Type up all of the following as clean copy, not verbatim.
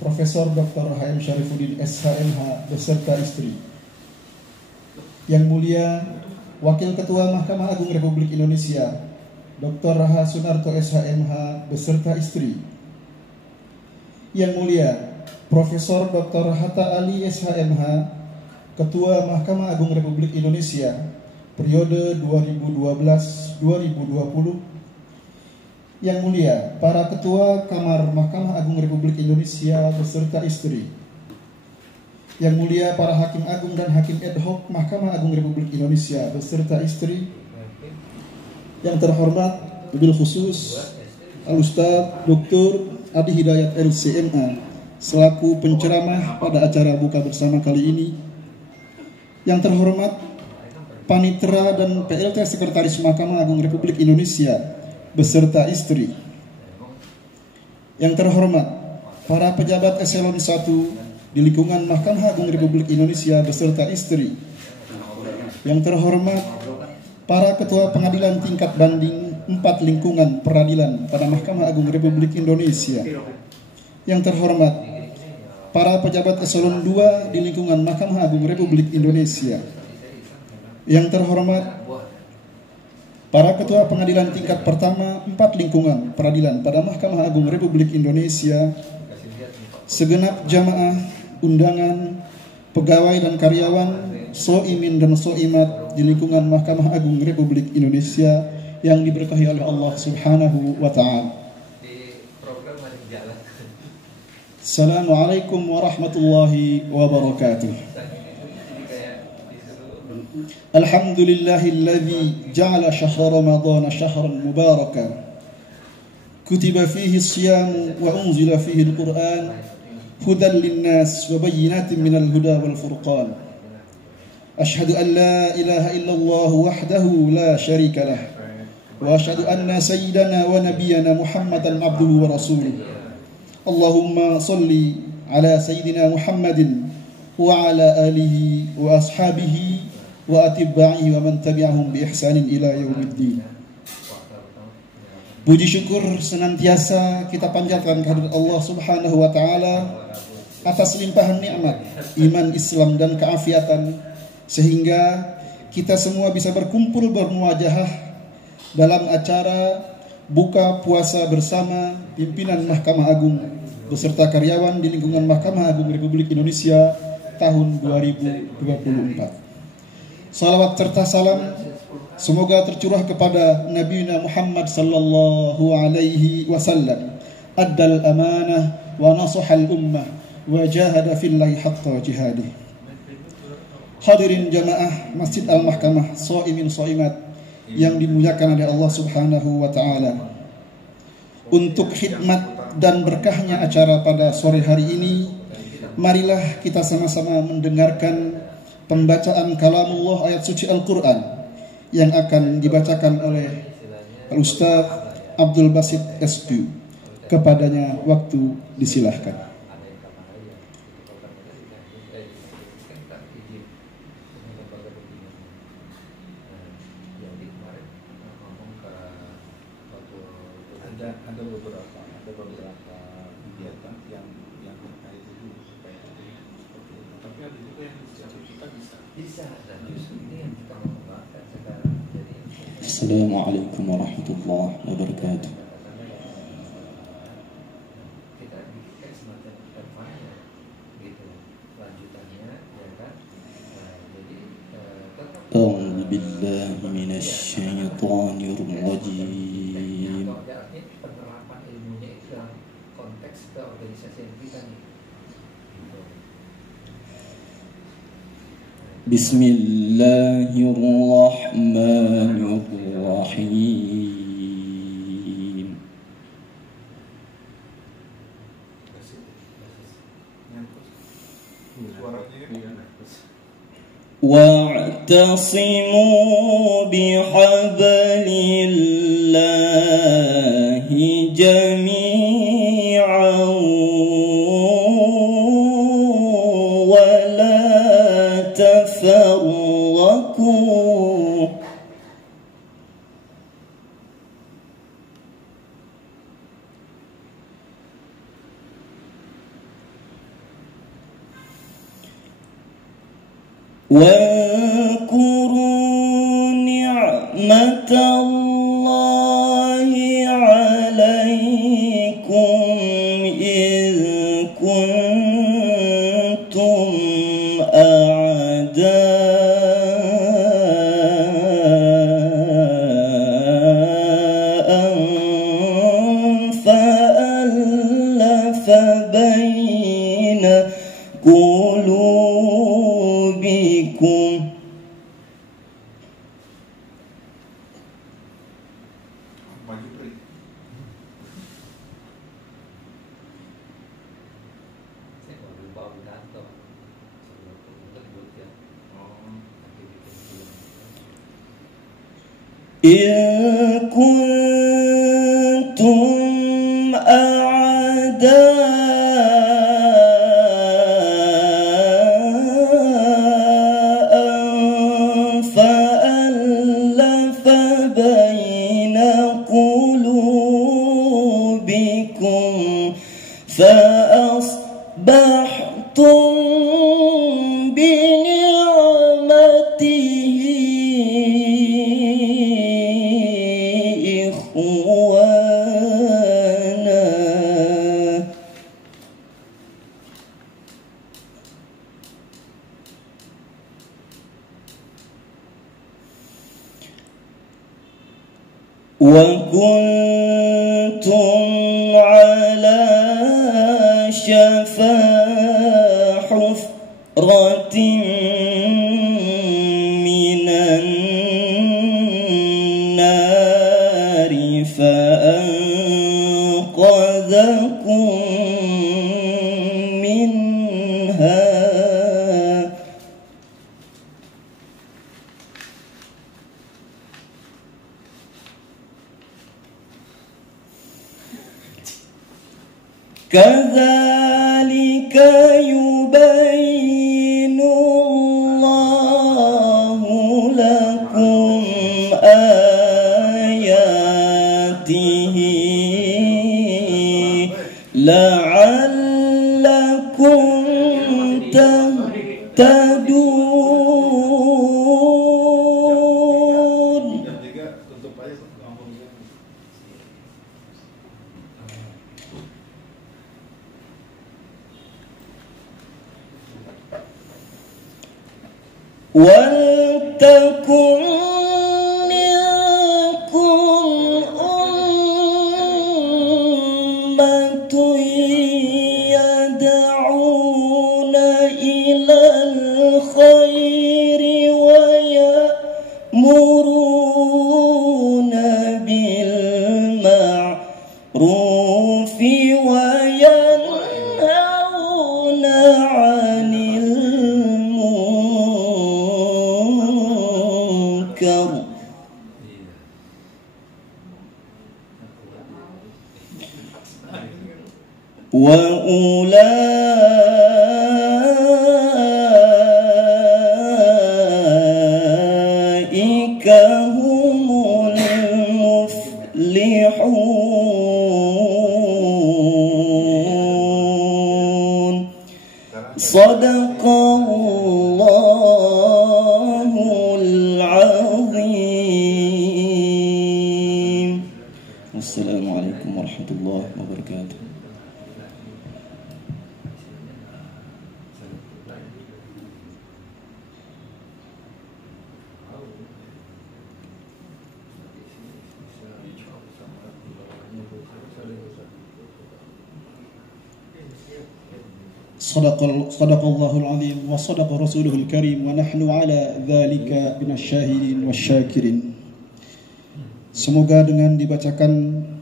Profesor Dr. H.M. Syarifuddin SHMH beserta istri. Yang mulia Wakil Ketua Mahkamah Agung Republik Indonesia Dr. Raha Sunarto SHMH beserta istri. Yang mulia Profesor Dr. Hatta Ali SHMH, Ketua Mahkamah Agung Republik Indonesia periode 2012-2020. Yang mulia para Ketua Kamar Mahkamah Agung Republik Indonesia beserta istri. Yang mulia para Hakim Agung dan Hakim Ad Hoc Mahkamah Agung Republik Indonesia beserta istri. Yang terhormat wabil khusus Al-Ustaz Dr. Adi Hidayat LCMA selaku penceramah pada acara buka bersama kali ini. Yang terhormat Panitera dan PLT Sekretaris Mahkamah Agung Republik Indonesia beserta istri. Yang terhormat para pejabat eselon 1 di lingkungan Mahkamah Agung Republik Indonesia beserta istri. Yang terhormat para ketua pengadilan tingkat banding 4 lingkungan peradilan pada Mahkamah Agung Republik Indonesia. Yang terhormat para pejabat eselon 2 di lingkungan Mahkamah Agung Republik Indonesia. Yang terhormat para ketua pengadilan tingkat pertama 4 lingkungan peradilan pada Mahkamah Agung Republik Indonesia, segenap jamaah, undangan, pegawai dan karyawan, soimin dan soimat di lingkungan Mahkamah Agung Republik Indonesia yang diberkahi oleh Allah Subhanahu wa Ta'ala. Assalamualaikum warahmatullahi wabarakatuh. Alhamdulillahilladzi ja'ala syahra Ramadan syahran mubarakan kutiba fihi as-siyam wa unzila fihi al-Qur'an hudan lin-nas wa bayyinatin minal huda wal furqan. Ashhadu an la ilaha illallah wahdahu la syarika lah wa ashhadu anna sayyidana wa nabiyyana Muhammadan abduhu wa rasuluh. Allahumma salli ala sayyidina Muhammadin wa ala alihi wa ashabihi wa atibba'i wa man tabi'ahum bi ihsanin ila yaumiddin. Puji syukur senantiasa kita panjatkan kehadirat Allah Subhanahu wa taala atas limpahan nikmat iman, Islam dan keafiatan sehingga kita semua bisa berkumpul bermuajahah dalam acara buka puasa bersama pimpinan Mahkamah Agung beserta karyawan di lingkungan Mahkamah Agung Republik Indonesia tahun 2024. Salawat serta salam semoga tercurah kepada Nabi Muhammad sallallahu alaihi wasallam, addal amanah wa nasahal ummah wa jahada fillahi haqqa jihadih. Hadirin jamaah Masjid Al-Mahkamah, shaimin shaimat yang dimuliakan oleh Allah Subhanahu wa taala. Untuk khidmat dan berkahnya acara pada sore hari ini, marilah kita sama-sama mendengarkan pembacaan kalamullah ayat suci Al-Quran yang akan dibacakan oleh Al-Ustaz Abdul Basit SQ. Kepadanya waktu disilahkan. Ada beberapa kegiatan yang terkait itu supaya seperti itu. Tapi ada juga yang kita bisa dan justru ini yang kita mengembangkan sekarang. Assalamualaikum warahmatullahi wabarakatuh. Kita bikin semacam kampanye gitu lanjutannya ya kan. Jadi A'udzu billahi minasy syaithanir rajim. penerapan ilmunya itu dalam konteks keorganisasian kita nih. Bismillahirrahmanirrahim. Wa'tasimu bihablillahi jami'an wa la tafarraqu. واذكروا نعمة الله عليكم إذ كنتم أعداء فألف بين قلوبكم Maju Pri. Saya kalau lupa pidato sebelum tersebut ya. إذ كنتم أعداء فألف بين قلوبكم فأصبحتم بنعمته إخوانا وكنتم على شفا حفرة من النار فأنقذكم منها كذلك يبين الله لكم آياته لعلكم تهتدون. Jam 3 tutup aja ngomong. ولتكن منكم أمة يدعون إلى الخير ويأمرون بالمعروف وينهون عن المنكر وأولئك هم المفلحون. صدق الله العظيم. والسلام عليكم ورحمة الله وبركاته. Sadaqallahul azim wa sadaqa rasuluhul karim wa nahnu ala dzalika minasyahidin wasyakirin. Semoga dengan dibacakan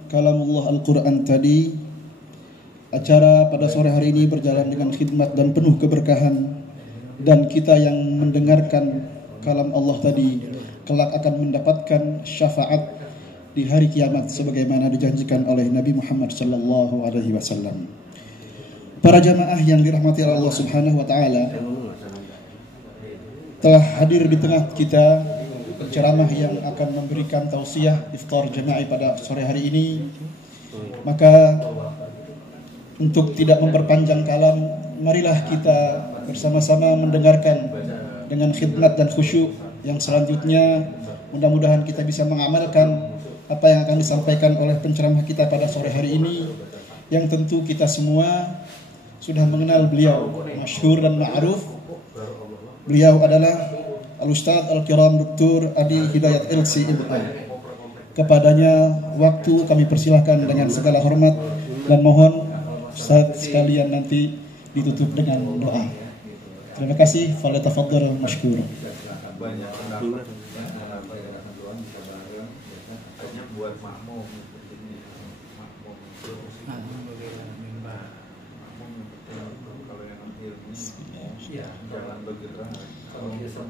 kalamullah Al-Quran tadi, acara pada sore hari ini berjalan dengan khidmat dan penuh keberkahan, dan kita yang mendengarkan kalam Allah tadi kelak akan mendapatkan syafaat di hari kiamat sebagaimana dijanjikan oleh Nabi Muhammad sallallahu alaihi wasallam. Para jamaah yang dirahmati Allah Subhanahu wa taala, telah hadir di tengah kita penceramah yang akan memberikan tausiah iftar jama'i pada sore hari ini. Maka untuk tidak memperpanjang kalam, marilah kita bersama-sama mendengarkan dengan khidmat dan khusyuk. Yang selanjutnya mudah-mudahan kita bisa mengamalkan apa yang akan disampaikan oleh penceramah kita pada sore hari ini, yang tentu kita semua sudah mengenal beliau, masyhur dan ma'ruf. Beliau adalah Al-Ustadz Al-Kiram Dr. Adi Hidayat LC.MA. Kepadanya waktu kami persilahkan dengan segala hormat, dan mohon Ustadz sekalian nanti ditutup dengan doa. Terima kasih. Falyatafaddal mashkur. Banyak pendapat bisa bareng, hanya buat makmum ini makmum itu kalau yang ilmu jangan bergerak.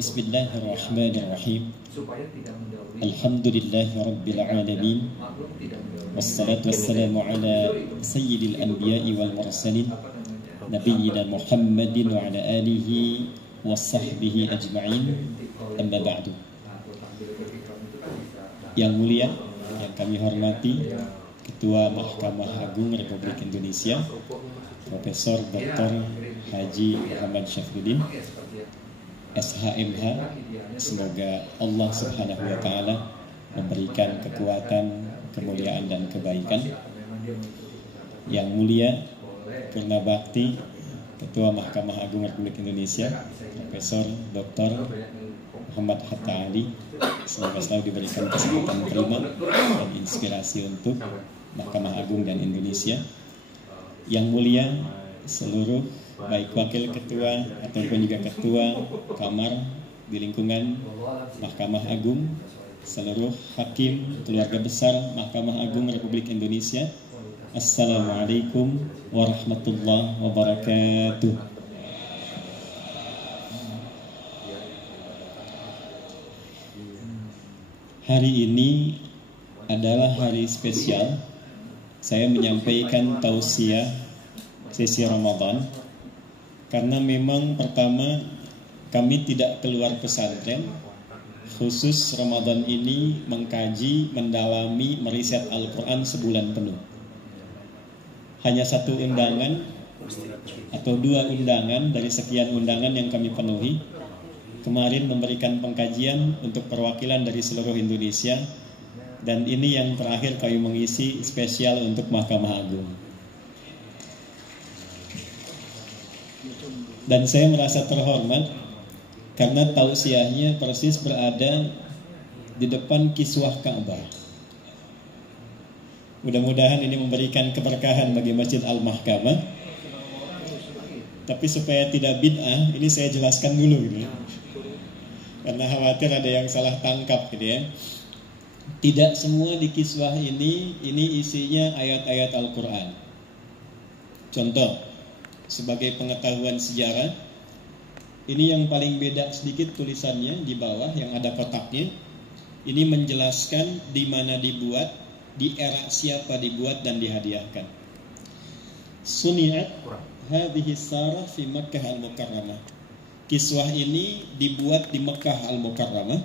Bismillahirrahmanirrahim. Alhamdulillahi rabbil alamin. Wassalatu wassalamu ala sayyidil anbiya'i wal mursalin nabiyyina Muhammadin wa ala alihi wa sahbihi ajma'in. Amma ba'du. Yang mulia, yang kami hormati Ketua Mahkamah Agung Republik Indonesia Profesor Dr. Haji Muhammad Syafruddin SHMH, semoga Allah Subhanahu wa taala memberikan kekuatan, kemuliaan dan kebaikan. Yang mulia Purna Bakti Ketua Mahkamah Agung Republik Indonesia Profesor Dr. Muhammad Hatta Ali, semoga selalu diberikan kesehatan prima dan inspirasi untuk Mahkamah Agung dan Indonesia. Yang mulia seluruh baik wakil ketua ataupun juga ketua kamar di lingkungan Mahkamah Agung, seluruh hakim keluarga besar Mahkamah Agung Republik Indonesia. Assalamualaikum warahmatullahi wabarakatuh. Hari ini adalah hari spesial. Saya menyampaikan tausiah sesi Ramadan karena memang pertama kami tidak keluar pesantren, khusus Ramadan ini mengkaji, mendalami, meriset Al-Quran sebulan penuh. Hanya satu undangan atau dua undangan dari sekian undangan yang kami penuhi. Kemarin memberikan pengkajian untuk perwakilan dari seluruh Indonesia, dan ini yang terakhir kami mengisi spesial untuk Mahkamah Agung. Dan saya merasa terhormat karena tausiahnya persis berada di depan kiswah Ka'bah. Mudah-mudahan ini memberikan keberkahan bagi Masjid Al-Mahkamah. Tapi supaya tidak bid'ah, ini saya jelaskan dulu gitu ya. Karena khawatir ada yang salah tangkap gitu ya. Tidak semua di kiswah ini isinya ayat-ayat Al-Quran. Contoh, sebagai pengetahuan sejarah, ini yang paling beda sedikit tulisannya di bawah yang ada kotaknya. Ini menjelaskan di mana dibuat, di era siapa dibuat dan dihadiahkan. Suni'at hadhihi sarah fi Makkah al-Mukarramah. Kiswah ini dibuat di Mekah Al-Mukarramah.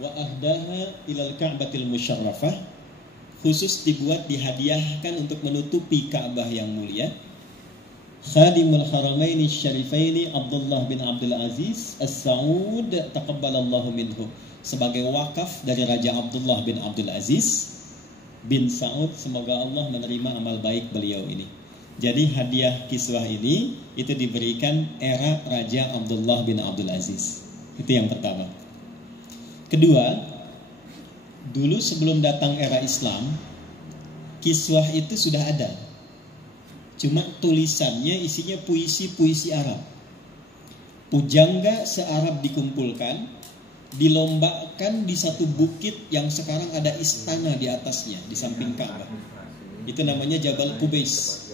Wa ahdaha ilal Ka'batil Musyarrafah, khusus dibuat dihadiahkan untuk menutupi Ka'bah yang mulia. Khadimul Haramaini Syarifaini Abdullah bin Abdul Aziz As-Saud taqabbalallahu minhu, sebagai wakaf dari Raja Abdullah bin Abdul Aziz bin Saud, semoga Allah menerima amal baik beliau ini. Jadi hadiah kiswah ini itu diberikan era Raja Abdullah bin Abdul Aziz. Itu yang pertama. Kedua, dulu sebelum datang era Islam, kiswah itu sudah ada. Cuma tulisannya isinya puisi-puisi Arab. Pujangga se-Arab dikumpulkan, dilombakan di satu bukit yang sekarang ada istana di atasnya, di samping Ka'bah. Itu namanya Jabal Qubais.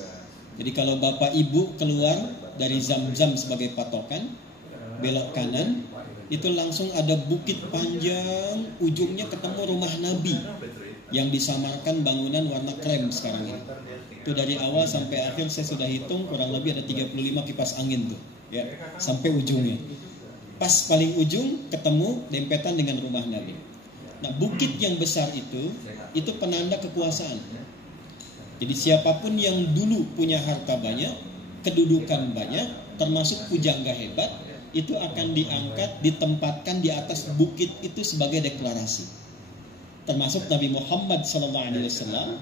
Jadi kalau bapak ibu keluar dari Zam-Zam sebagai patokan, belok kanan, itu langsung ada bukit panjang, ujungnya ketemu rumah Nabi yang disamarkan bangunan warna krem sekarang ini. Itu dari awal sampai akhir saya sudah hitung kurang lebih ada 35 kipas angin tuh, ya, sampai ujungnya. Pas paling ujung ketemu dempetan dengan rumah Nabi. Nah, bukit yang besar itu penanda kekuasaan. Jadi siapapun yang dulu punya harta banyak, kedudukan banyak, termasuk pujangga hebat, itu akan diangkat, ditempatkan di atas bukit itu sebagai deklarasi. Termasuk Nabi Muhammad SAW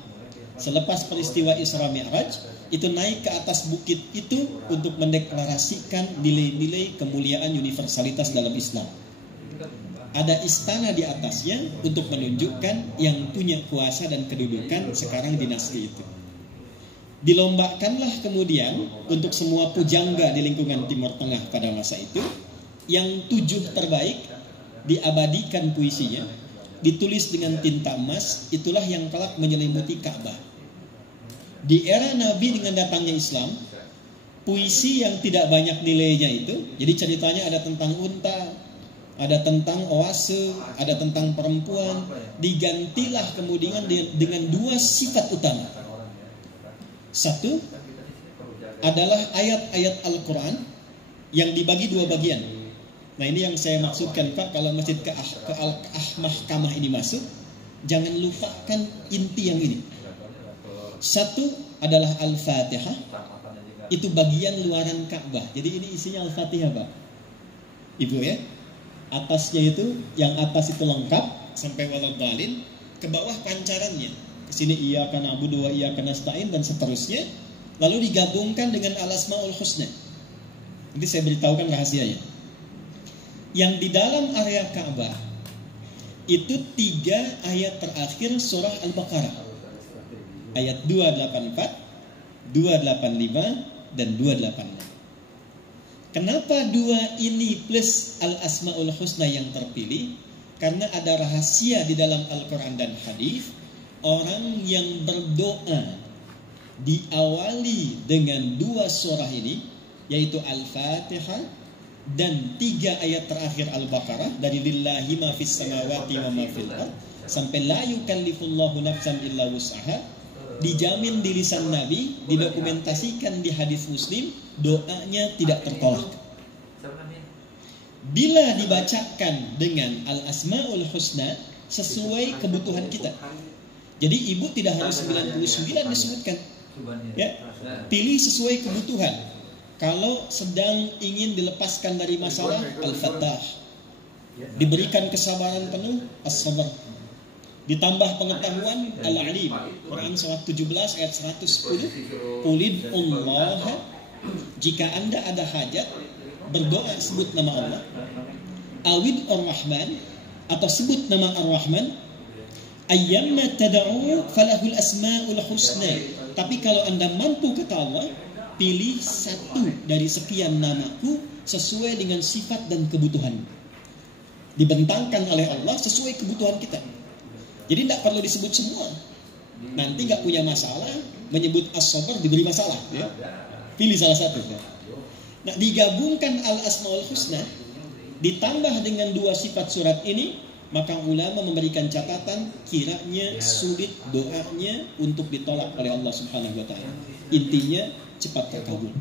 selepas peristiwa Isra Mi'raj itu naik ke atas bukit itu untuk mendeklarasikan nilai-nilai kemuliaan universalitas dalam Islam. Ada istana di atasnya untuk menunjukkan yang punya kuasa dan kedudukan sekarang dinasti itu. Dilombakanlah kemudian untuk semua pujangga di lingkungan Timur Tengah pada masa itu. Yang 7 terbaik diabadikan puisinya, ditulis dengan tinta emas, itulah yang kelak menyelimuti Ka'bah. Di era Nabi dengan datangnya Islam, puisi yang tidak banyak nilainya itu, jadi ceritanya ada tentang unta, ada tentang oase, ada tentang perempuan, digantilah kemudian dengan 2 sifat utama. Satu adalah ayat-ayat Al-Quran yang dibagi 2 bagian. Nah ini yang saya maksudkan Pak, kalau masjid ke Mahkamah ini masuk, jangan lupakan inti yang ini. Satu adalah Al-Fatihah, itu bagian luaran Ka'bah. Jadi ini isinya Al-Fatihah Pak Ibu ya. Atasnya itu, yang atas itu lengkap sampai waladhdallin, ke bawah pancarannya. Ke sini iyyaka na'budu wa iyyaka nasta'in dan seterusnya. Lalu digabungkan dengan Al-Asmaul Husna. Nanti saya beritahukan rahasianya. Yang di dalam area Ka'bah itu 3 ayat terakhir surah Al-Baqarah. Ayat 284, 285 dan 286. Kenapa 2 ini plus Al-Asmaul Husna yang terpilih? Karena ada rahasia di dalam Al-Quran dan hadis. Orang yang berdoa diawali dengan 2 surah ini, yaitu Al-Fatihah dan 3 ayat terakhir Al-Baqarah, dari lillahi ma fis samawati wa ma fil ard sampai la yukallifullahu nafsan illa wus'aha, dijamin di lisan Nabi, didokumentasikan di hadis Muslim, doanya tidak tertolak. Bila dibacakan dengan Al-Asmaul Husna sesuai kebutuhan kita. Jadi ibu tidak harus 99 disebutkan. Ya, pilih sesuai kebutuhan. Kalau sedang ingin dilepaskan dari masalah, Al-Fattah. Diberikan kesabaran penuh, As-Sabr. Ditambah pengetahuan, Al-Alim. Quran surat 17 ayat 110. Qulidullah. Jika Anda ada hajat, berdoa sebut nama Allah. Awid Ar-Rahman, atau sebut nama Ar-Rahman. Ayyamma tad'u falahul asma'ul husna. Tapi kalau Anda mampu kata Allah, pilih 1 dari sekian namaku sesuai dengan sifat dan kebutuhan. Dibentangkan oleh Allah sesuai kebutuhan kita. Jadi tidak perlu disebut semua. Nanti nggak punya masalah, menyebut As-Sabr diberi masalah. Ya. Pilih salah satu. Nah, digabungkan Al-Asmaul Husna ditambah dengan 2 sifat surat ini, maka ulama memberikan catatan kiranya sulit doanya untuk ditolak oleh Allah Subhanahu wa taala. Intinya cepat terkabul.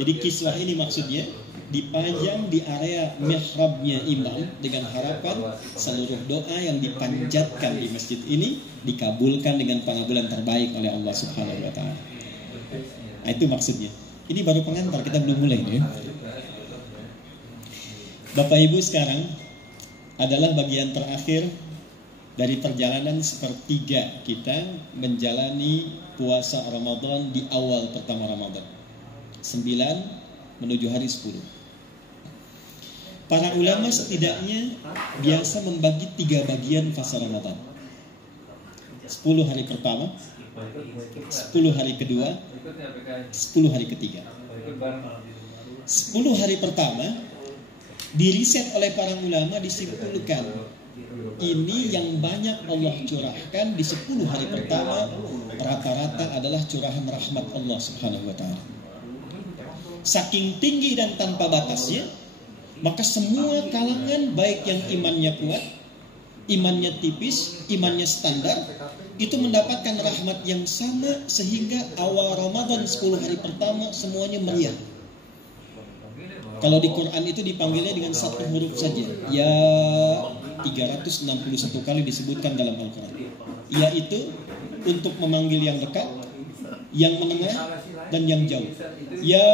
Jadi kiswah ini maksudnya dipajang di area mihrabnya imam dengan harapan seluruh doa yang dipanjatkan di masjid ini dikabulkan dengan pengabulan terbaik oleh Allah Subhanahu wa taala. Nah, itu maksudnya. Ini baru pengantar, kita belum mulai ya. Bapak Ibu, sekarang adalah bagian terakhir dari perjalanan sepertiga kita menjalani puasa Ramadan di awal pertama Ramadan, 9 menuju hari 10. Para ulama setidaknya biasa membagi 3 bagian fase Ramadan. 10 hari pertama, 10 hari kedua, 10 hari ketiga. 10 hari pertama diriset oleh para ulama, disimpulkan ini yang banyak Allah curahkan di 10 hari pertama rata-rata adalah curahan rahmat Allah Subhanahu wa taala. Saking tinggi dan tanpa batasnya, maka semua kalangan, baik yang imannya kuat, imannya tipis, imannya standar, itu mendapatkan rahmat yang sama, sehingga awal Ramadan 10 hari pertama semuanya meriah. Kalau di Quran itu dipanggilnya dengan 1 huruf saja, ya 361 kali disebutkan dalam Al-Quran, yaitu untuk memanggil yang dekat, yang menengah, dan yang jauh. Ya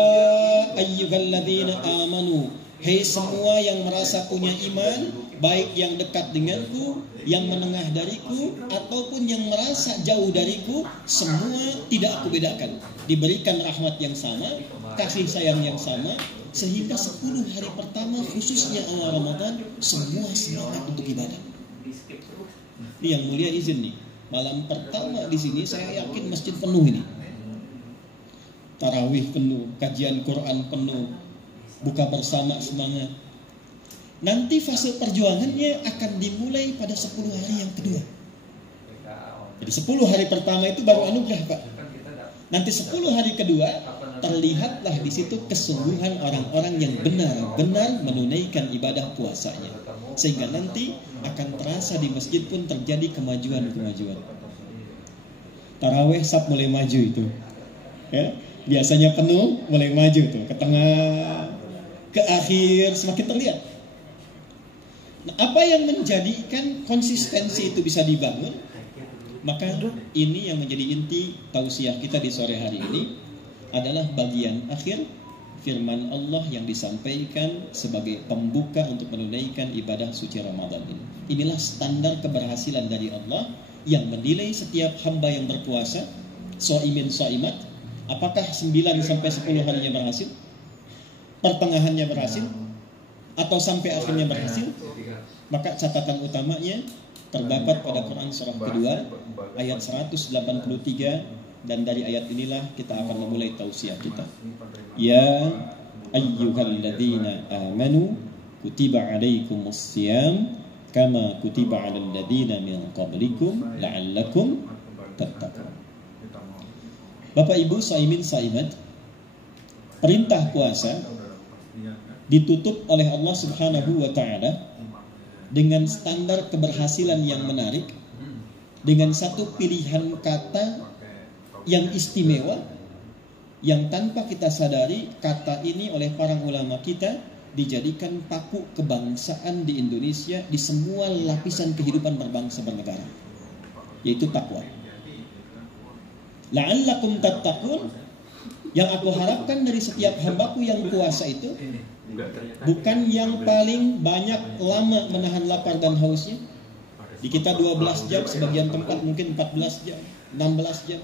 ayyuhalladzina amanu Hei semua yang merasa punya iman, baik yang dekat denganku, yang menengah dariku, ataupun yang merasa jauh dariku, semua tidak aku bedakan. Diberikan rahmat yang sama, kasih sayang yang sama, sehingga 10 hari pertama khususnya awal Ramadan, semua semangat untuk ibadah. Ini yang mulia izin nih, malam pertama di sini saya yakin masjid penuh ini. Tarawih penuh, kajian Quran penuh, buka bersama semangat. Nanti fase perjuangannya akan dimulai pada 10 hari yang kedua. Jadi 10 hari pertama itu baru anugerah, Pak. Nanti 10 hari kedua terlihatlah di situ kesungguhan orang-orang yang benar-benar menunaikan ibadah puasanya. Sehingga nanti akan terasa di masjid pun terjadi kemajuan-kemajuan. Tarawih sab mulai maju itu. Ya, biasanya penuh mulai maju tuh, ke tengah, ke akhir semakin terlihat. Nah, apa yang menjadikan konsistensi itu bisa dibangun? Maka ini yang menjadi inti tausiah kita di sore hari ini adalah bagian akhir firman Allah yang disampaikan sebagai pembuka untuk menunaikan ibadah suci Ramadan ini. Inilah standar keberhasilan dari Allah yang menilai setiap hamba yang berpuasa, shaimin shaimat, apakah 9 sampai 10 harinya berhasil? Pertengahannya berhasil? Atau sampai akhirnya berhasil? Maka catatan utamanya terdapat pada Quran surah kedua ayat 183, dan dari ayat inilah kita akan memulai tausiah kita. Ya ayyuhalladzina amanu kutiba alaikumus syiyam kama kutiba alal ladzina min qablikum la'allakum tattaqun. Bapak Ibu shaimin shaimat, perintah puasa ditutup oleh Allah Subhanahu wa taala dengan standar keberhasilan yang menarik, dengan satu pilihan kata yang istimewa, yang tanpa kita sadari kata ini oleh para ulama kita dijadikan paku kebangsaan di Indonesia di semua lapisan kehidupan berbangsa bernegara, yaitu takwa. La'allakum tattaqun, yang aku harapkan dari setiap hambaku yang puasa itu bukan yang paling banyak lama menahan lapar dan hausnya. Di kita 12 jam, sebagian tempat mungkin 14 jam, 16 jam.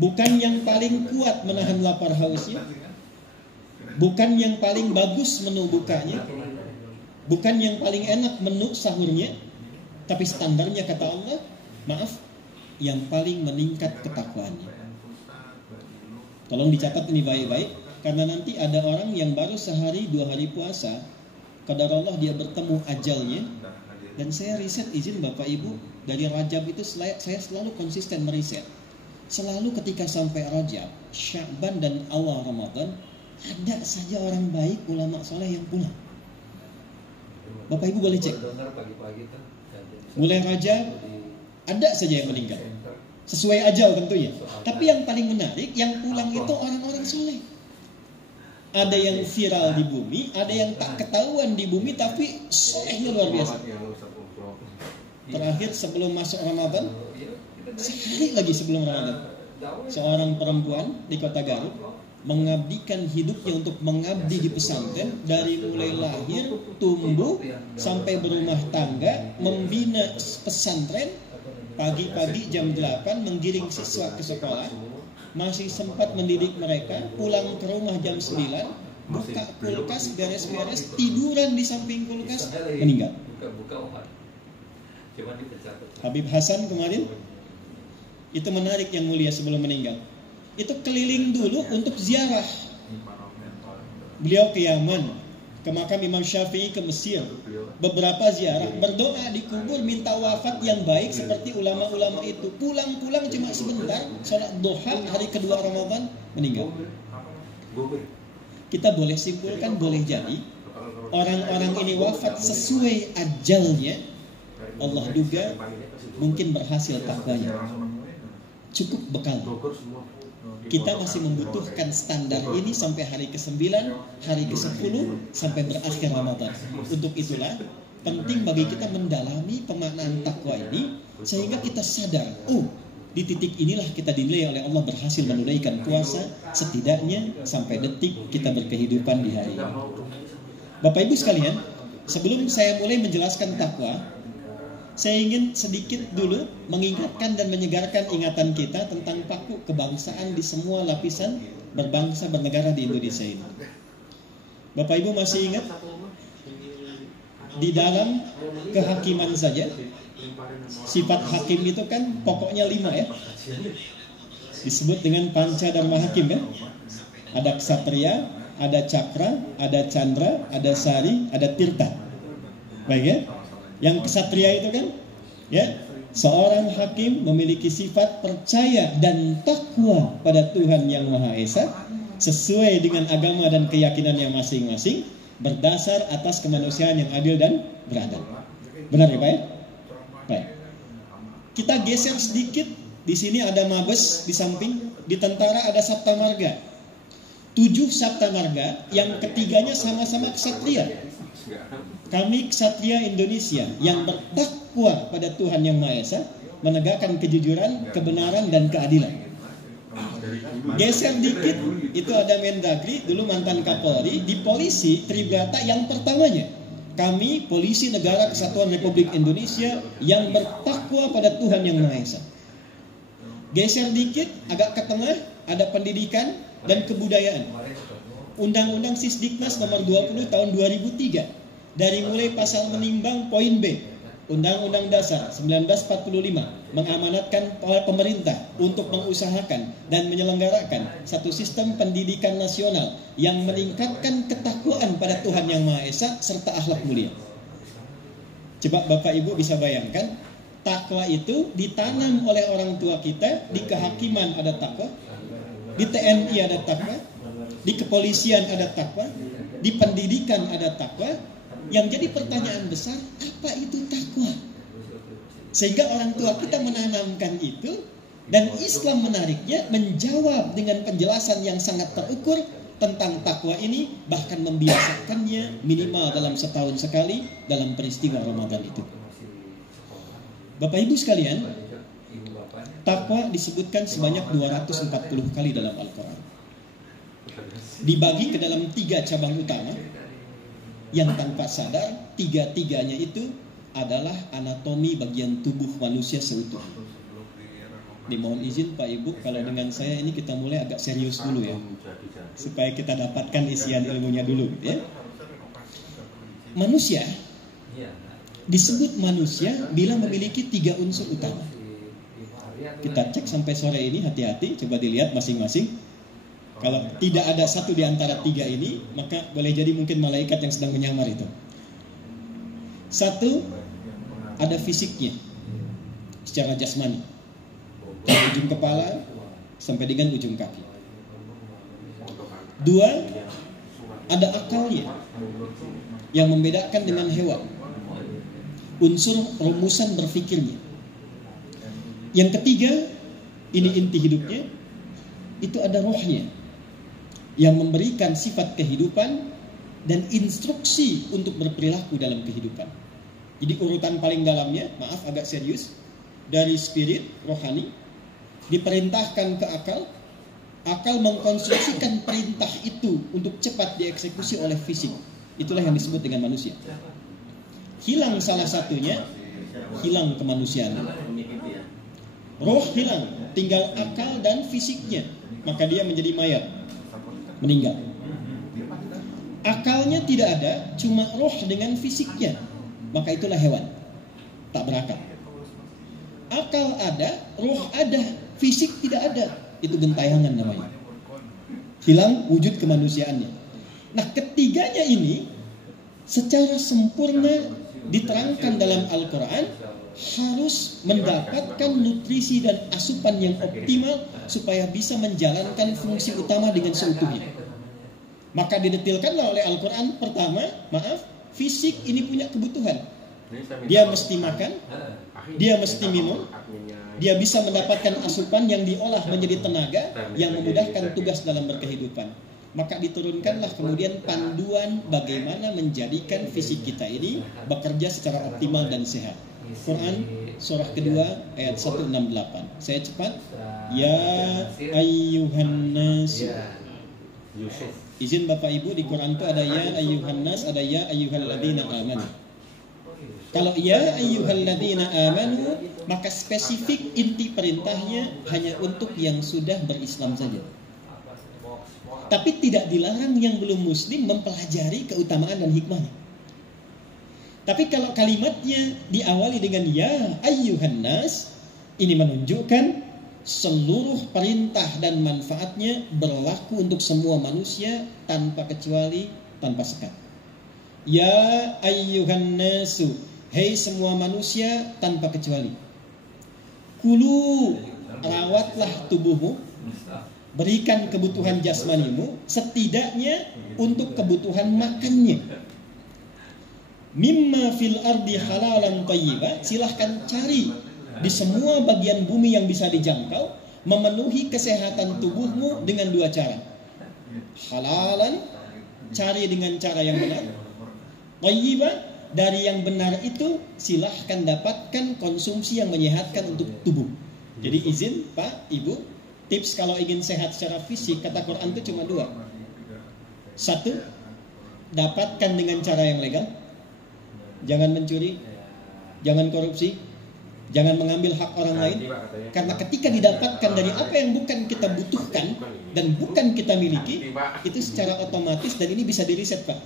Bukan yang paling kuat menahan lapar hausnya. Bukan yang paling bagus menu bukanya. Bukan yang paling enak menu sahurnya. Tapi standarnya kata Allah, maaf, yang paling meningkat ketakwaannya. Tolong dicatat ini baik-baik, karena nanti ada orang yang baru sehari 2 hari puasa, qadarullah dia bertemu ajalnya. Dan saya riset, izin Bapak Ibu, dari Rajab itu saya selalu konsisten meriset. Selalu ketika sampai Rajab, Sya'ban dan awal Ramadan, ada saja orang baik, ulama soleh yang pulang. Bapak Ibu boleh cek. Mulai Rajab, ada saja yang meninggal. Sesuai ajal tentunya. Tapi yang paling menarik, yang pulang itu orang-orang soleh. Ada yang viral di bumi, ada yang tak ketahuan di bumi, tapi solehnya luar biasa. Terakhir sebelum masuk Ramadan, sekali lagi sebelum Ramadan, seorang perempuan di kota Garut mengabdikan hidupnya untuk mengabdi di pesantren, dari mulai lahir, tumbuh, sampai berumah tangga, membina pesantren. Pagi-pagi jam 8 menggiring siswa ke sekolah, masih sempat mendidik mereka, pulang ke rumah jam 9, buka kulkas, beres-beres, tiduran di samping kulkas, meninggal. Habib Hasan kemarin, itu menarik yang mulia sebelum meninggal. Itu keliling dulu untuk ziarah. Beliau ke Yaman, ke makam Imam Syafi'i, ke Mesir. Beberapa ziarah, berdoa di kubur, minta wafat yang baik seperti ulama-ulama itu. Pulang-pulang cuma sebentar, sholat duha hari kedua Ramadan, meninggal. Kita boleh simpulkan, boleh jadi orang-orang ini wafat sesuai ajalnya. Allah duga mungkin berhasil takwanya. Cukup bekal. Kita masih membutuhkan standar ini sampai hari ke-9, hari ke-10, sampai berakhir Ramadan. Untuk itulah penting bagi kita mendalami pemaknaan takwa ini, sehingga kita sadar, oh, di titik inilah kita dinilai oleh Allah berhasil menunaikan puasa, setidaknya sampai detik kita berkehidupan di hari ini. Bapak Ibu sekalian, sebelum saya mulai menjelaskan takwa, saya ingin sedikit dulu mengingatkan dan menyegarkan ingatan kita tentang paku kebangsaan di semua lapisan berbangsa bernegara di Indonesia ini. Bapak Ibu masih ingat di dalam kehakiman saja, sifat hakim itu kan pokoknya 5 ya. Disebut dengan panca dharma hakim kan. Ada ksatria, ada cakra, ada candra, ada sari, ada tirta. Baik ya. Yang ksatria itu kan ya, seorang hakim memiliki sifat percaya dan takwa pada Tuhan Yang Maha Esa sesuai dengan agama dan keyakinannya masing-masing, berdasar atas kemanusiaan yang adil dan beradab. Benar ya Pak ya? Baik. Kita geser sedikit. Di sini ada Mabes di samping, di tentara ada Sapta Marga. 7 Sapta Marga, yang ketiganya sama-sama ksatria. Kami ksatria Indonesia yang bertakwa pada Tuhan Yang Maha Esa, menegakkan kejujuran, kebenaran, dan keadilan. Geser dikit, itu ada Mendagri, dulu mantan Kapolri, di polisi Tribrata yang pertamanya. Kami polisi negara Kesatuan Republik Indonesia yang bertakwa pada Tuhan Yang Maha Esa. Geser dikit, agak ke tengah, ada pendidikan dan kebudayaan. Undang-Undang Sisdiknas nomor 20 tahun 2003. Dari mulai pasal menimbang poin B, Undang-Undang Dasar 1945 mengamanatkan pemerintah untuk mengusahakan dan menyelenggarakan satu sistem pendidikan nasional yang meningkatkan ketakwaan pada Tuhan Yang Maha Esa serta akhlak mulia. Coba Bapak Ibu bisa bayangkan, takwa itu ditanam oleh orang tua kita. Di kehakiman ada takwa, di TNI ada takwa, di kepolisian ada takwa, di pendidikan ada takwa. Yang jadi pertanyaan besar, apa itu takwa? Sehingga orang tua kita menanamkan itu, dan Islam menariknya menjawab dengan penjelasan yang sangat terukur tentang takwa ini, bahkan membiasakannya minimal dalam setahun sekali dalam peristiwa Ramadan itu. Bapak Ibu sekalian, takwa disebutkan sebanyak 240 kali dalam Al-Quran. Dibagi ke dalam 3 cabang utama, yang tanpa sadar 3-tiganya itu adalah anatomi bagian tubuh manusia seutuh. Dimohon izin Pak Ibu, kalau dengan saya ini kita mulai agak serius dulu ya, supaya kita dapatkan isian ilmunya dulu ya. Manusia disebut manusia bila memiliki 3 unsur utama. Kita cek sampai sore ini, hati-hati, coba dilihat masing-masing. Kalau tidak ada satu di antara 3 ini, maka boleh jadi mungkin malaikat yang sedang menyamar itu. 1, ada fisiknya secara jasmani, dari ujung kepala sampai dengan ujung kaki. 2, ada akalnya yang membedakan dengan hewan, unsur rumusan berpikirnya. Yang ketiga, ini inti hidupnya, itu ada rohnya yang memberikan sifat kehidupan dan instruksi untuk berperilaku dalam kehidupan. Jadi urutan paling dalamnya, maaf agak serius, dari spirit, rohani, diperintahkan ke akal. Akal mengkonstruksikan perintah itu untuk cepat dieksekusi oleh fisik. Itulah yang disebut dengan manusia. Hilang salah satunya, hilang kemanusiaan. Roh hilang, tinggal akal dan fisiknya, maka dia menjadi mayat, meninggal. Akalnya tidak ada, cuma roh dengan fisiknya, maka itulah hewan, tak berakal. Akal ada, roh ada, fisik tidak ada, itu gentayangan namanya. Hilang wujud kemanusiaannya. Nah, ketiganya ini secara sempurna diterangkan dalam Al-Quran, harus mendapatkan nutrisi dan asupan yang optimal supaya bisa menjalankan fungsi utama dengan seutuhnya. Maka didetilkanlah oleh Al-Quran, pertama, fisik ini punya kebutuhan. Dia mesti makan, dia mesti minum, dia bisa mendapatkan asupan yang diolah menjadi tenaga yang memudahkan tugas dalam berkehidupan. Maka diturunkanlah kemudian panduan bagaimana menjadikan fisik kita ini bekerja secara optimal dan sehat. Quran surah kedua ayat 168. Saya cepat. Ya ayyuhan nas Yusuf. Izin Bapak Ibu, di Quran itu ada ya ayyuhan nas, ada ya ayyuhalladzina amanu. Kalau ya ayyuhalladzina amanu, maka spesifik inti perintahnya hanya untuk yang sudah berislam saja. Tapi tidak dilarang yang belum muslim mempelajari keutamaan dan hikmahnya. Tapi kalau kalimatnya diawali dengan ya ayyuhan nas, ini menunjukkan seluruh perintah dan manfaatnya berlaku untuk semua manusia tanpa kecuali, tanpa sekat. Ya ayyuhan nasu, hei semua manusia tanpa kecuali. Kulu, rawatlah tubuhmu, berikan kebutuhan jasmanimu, setidaknya untuk kebutuhan makannya. Mimma fil ardi halalan thayyiba, silahkan cari di semua bagian bumi yang bisa dijangkau, memenuhi kesehatan tubuhmu dengan dua cara. Halalan, cari dengan cara yang benar. Thayyiba, dari yang benar itu silahkan dapatkan konsumsi yang menyehatkan untuk tubuh. Jadi izin Pak, Ibu, tips kalau ingin sehat secara fisik, kata Quran itu cuma dua. Satu, dapatkan dengan cara yang legal. Jangan mencuri, jangan korupsi, jangan mengambil hak orang lain. Karena ketika didapatkan dari apa yang bukan kita butuhkan dan bukan kita miliki, itu secara otomatis, dan ini bisa diriset Pak,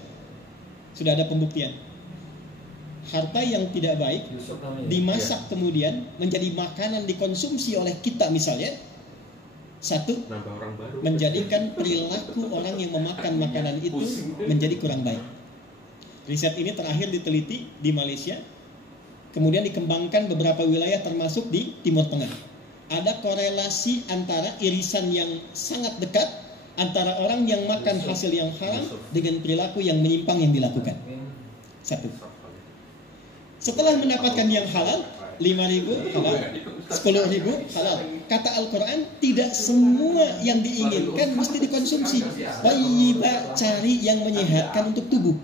sudah ada pembuktian. Harta yang tidak baik dimasak kemudian menjadi makanan dikonsumsi oleh kita misalnya. Satu, menjadikan perilaku orang yang memakan makanan itu menjadi kurang baik. Riset ini terakhir diteliti di Malaysia, kemudian dikembangkan beberapa wilayah termasuk di Timur Tengah. Ada korelasi antara irisan yang sangat dekat antara orang yang makan hasil yang haram dengan perilaku yang menyimpang yang dilakukan. Satu. Setelah mendapatkan yang halal, 5.000 halal, 10.000 halal. Kata Al-Quran, tidak semua yang diinginkan mesti dikonsumsi. Thayyiba, cari yang menyehatkan untuk tubuh.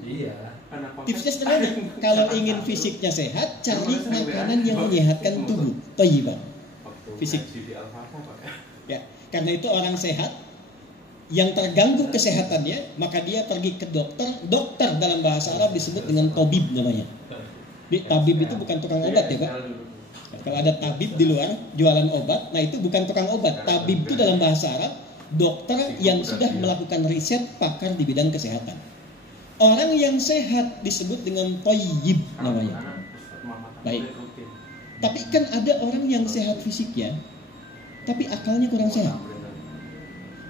Tipsnya sederhana, kalau ingin fisiknya sehat, cari makanan yang menyehatkan tubuh. Thayyiba, fisik. Ya, karena itu orang sehat yang terganggu kesehatannya, maka dia pergi ke dokter. Dokter dalam bahasa Arab disebut dengan tabib namanya. Tabib itu bukan tukang obat ya Pak. Kalau ada tabib di luar jualan obat, nah itu bukan tukang obat. Tabib itu dalam bahasa Arab dokter yang sudah melakukan riset, pakar di bidang kesehatan. Orang yang sehat disebut dengan thayyib namanya. Baik. Tapi kan ada orang yang sehat fisiknya, tapi akalnya kurang sehat.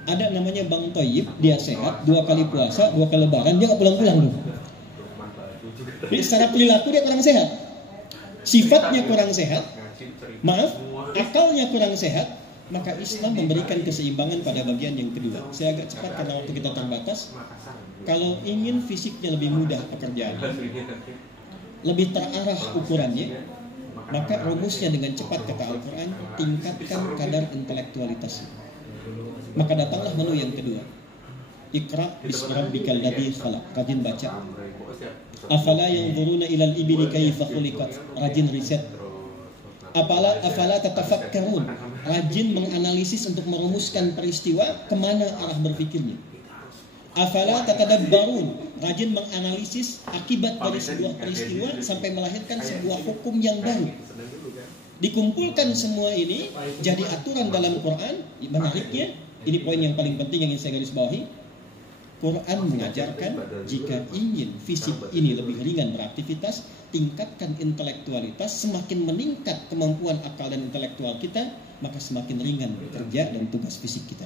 Ada namanya Bang Thayyib, dia sehat, 2 kali puasa, 2 kali lebaran, dia gak pulang-pulang tuh. Jadi secara perilaku dia kurang sehat, sifatnya kurang sehat, akalnya kurang sehat. Maka Islam memberikan keseimbangan pada bagian yang kedua. Saya agak cepat karena waktu kita terbatas. Kalau ingin fisiknya lebih mudah pekerjaannya, lebih terarah ukurannya, maka rumusnya dengan cepat kata Al-Quran, tingkatkan kadar intelektualitasnya. Maka datanglah menu yang kedua. Iqra bismi rabbikal ladzi khalaq. Rajin baca. Afala yanzuruna ilal ibili kaifa khuliqat. Rajin riset. Afala tatafakkarun. Rajin menganalisis untuk merumuskan peristiwa, kemana arah berpikirnya. Afala tatadabbarun. Rajin menganalisis akibat dari sebuah peristiwa sampai melahirkan sebuah hukum yang baru. Dikumpulkan semua ini jadi aturan dalam Quran. Menariknya, ini poin yang paling penting yang ingin saya garis bawahi. Quran mengajarkan jika ingin fisik ini lebih ringan beraktivitas, tingkatkan intelektualitas. Semakin meningkat kemampuan akal dan intelektual kita, maka semakin ringan kerja dan tugas fisik kita.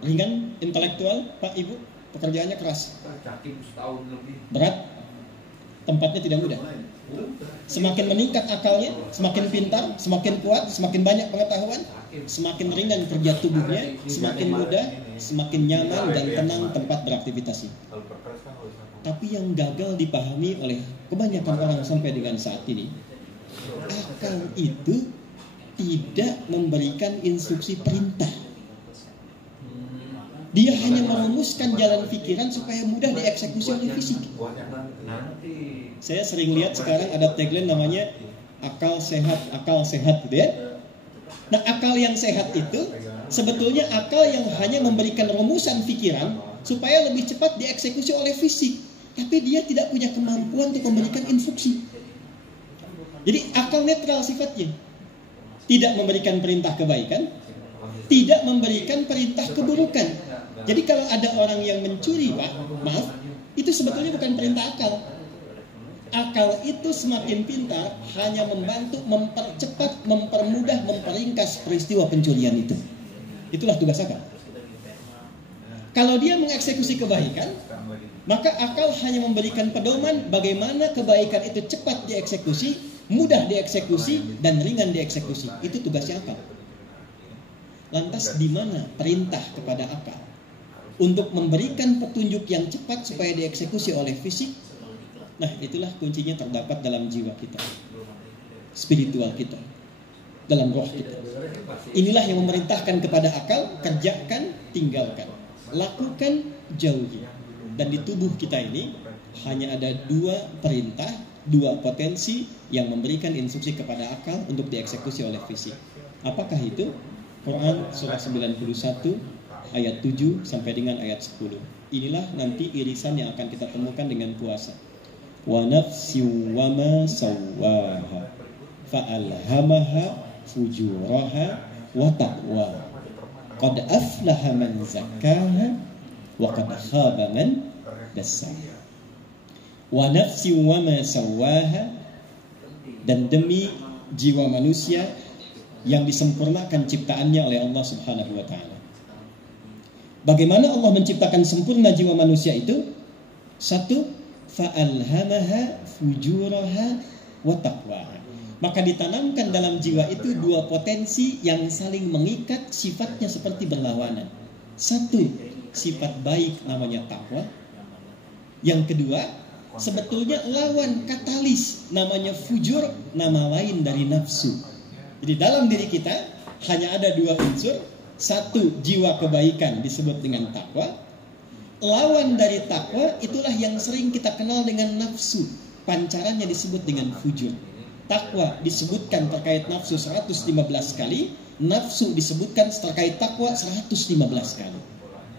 Ringan intelektual, Pak Ibu, pekerjaannya keras, berat, tempatnya tidak mudah. Semakin meningkat akalnya, semakin pintar, semakin kuat, semakin banyak pengetahuan, semakin ringan kerja tubuhnya, semakin mudah, semakin nyaman dan tenang tempat beraktivitasnya. Tapi yang gagal dipahami oleh kebanyakan orang sampai dengan saat ini, akal itu tidak memberikan instruksi perintah. Dia hanya merumuskan jalan pikiran supaya mudah dieksekusi oleh fisik. Saya sering lihat sekarang ada tagline namanya akal sehat gitu ya. Nah, akal yang sehat itu Sebetulnya akal yang hanya memberikan rumusan pikiran supaya lebih cepat dieksekusi oleh fisik, tapi dia tidak punya kemampuan untuk memberikan instruksi. Jadi akal netral sifatnya, tidak memberikan perintah kebaikan, tidak memberikan perintah keburukan. Jadi kalau ada orang yang mencuri, Pak, maaf, itu sebetulnya bukan perintah akal. Akal itu semakin pintar hanya membantu mempercepat, mempermudah, memperingkas peristiwa pencurian itu. Itulah tugas akal. Kalau dia mengeksekusi kebaikan, maka akal hanya memberikan pedoman bagaimana kebaikan itu cepat dieksekusi, mudah dieksekusi, dan ringan dieksekusi. Itu tugasnya akal. Lantas di mana perintah kepada akal untuk memberikan petunjuk yang cepat supaya dieksekusi oleh fisik? Nah, itulah kuncinya terdapat dalam jiwa kita, spiritual kita, dalam roh kita. Inilah yang memerintahkan kepada akal, kerjakan, tinggalkan, lakukan, jauhi. Dan di tubuh kita ini hanya ada dua perintah, dua potensi yang memberikan instruksi kepada akal untuk dieksekusi oleh fisik. Apakah itu? Quran surah 91 ayat 7 sampai dengan ayat 10. Inilah nanti irisan yang akan kita temukan dengan puasa. Wa nafsi wa ma sawwaha fa'alhamaha fujuraha wa taqwa qad aflaha man zakkaha wa qad khaba man dassaha. Wa nafsi wa ma sawwaha, dan demi jiwa manusia yang disempurnakan ciptaannya oleh Allah Subhanahu wa taala. Bagaimana Allah menciptakan sempurna jiwa manusia itu? Satu, fa'alhamaha fujuraha wa taqwaha. Maka ditanamkan dalam jiwa itu dua potensi yang saling mengikat, sifatnya seperti berlawanan. Satu, sifat baik namanya takwa. Yang kedua, sebetulnya lawan katalis namanya fujur, nama lain dari nafsu. Jadi dalam diri kita hanya ada dua unsur. Satu, jiwa kebaikan disebut dengan takwa. Lawan dari takwa itulah yang sering kita kenal dengan nafsu. Pancarannya disebut dengan fujur. Takwa disebutkan terkait nafsu 115 kali, nafsu disebutkan terkait takwa 115 kali.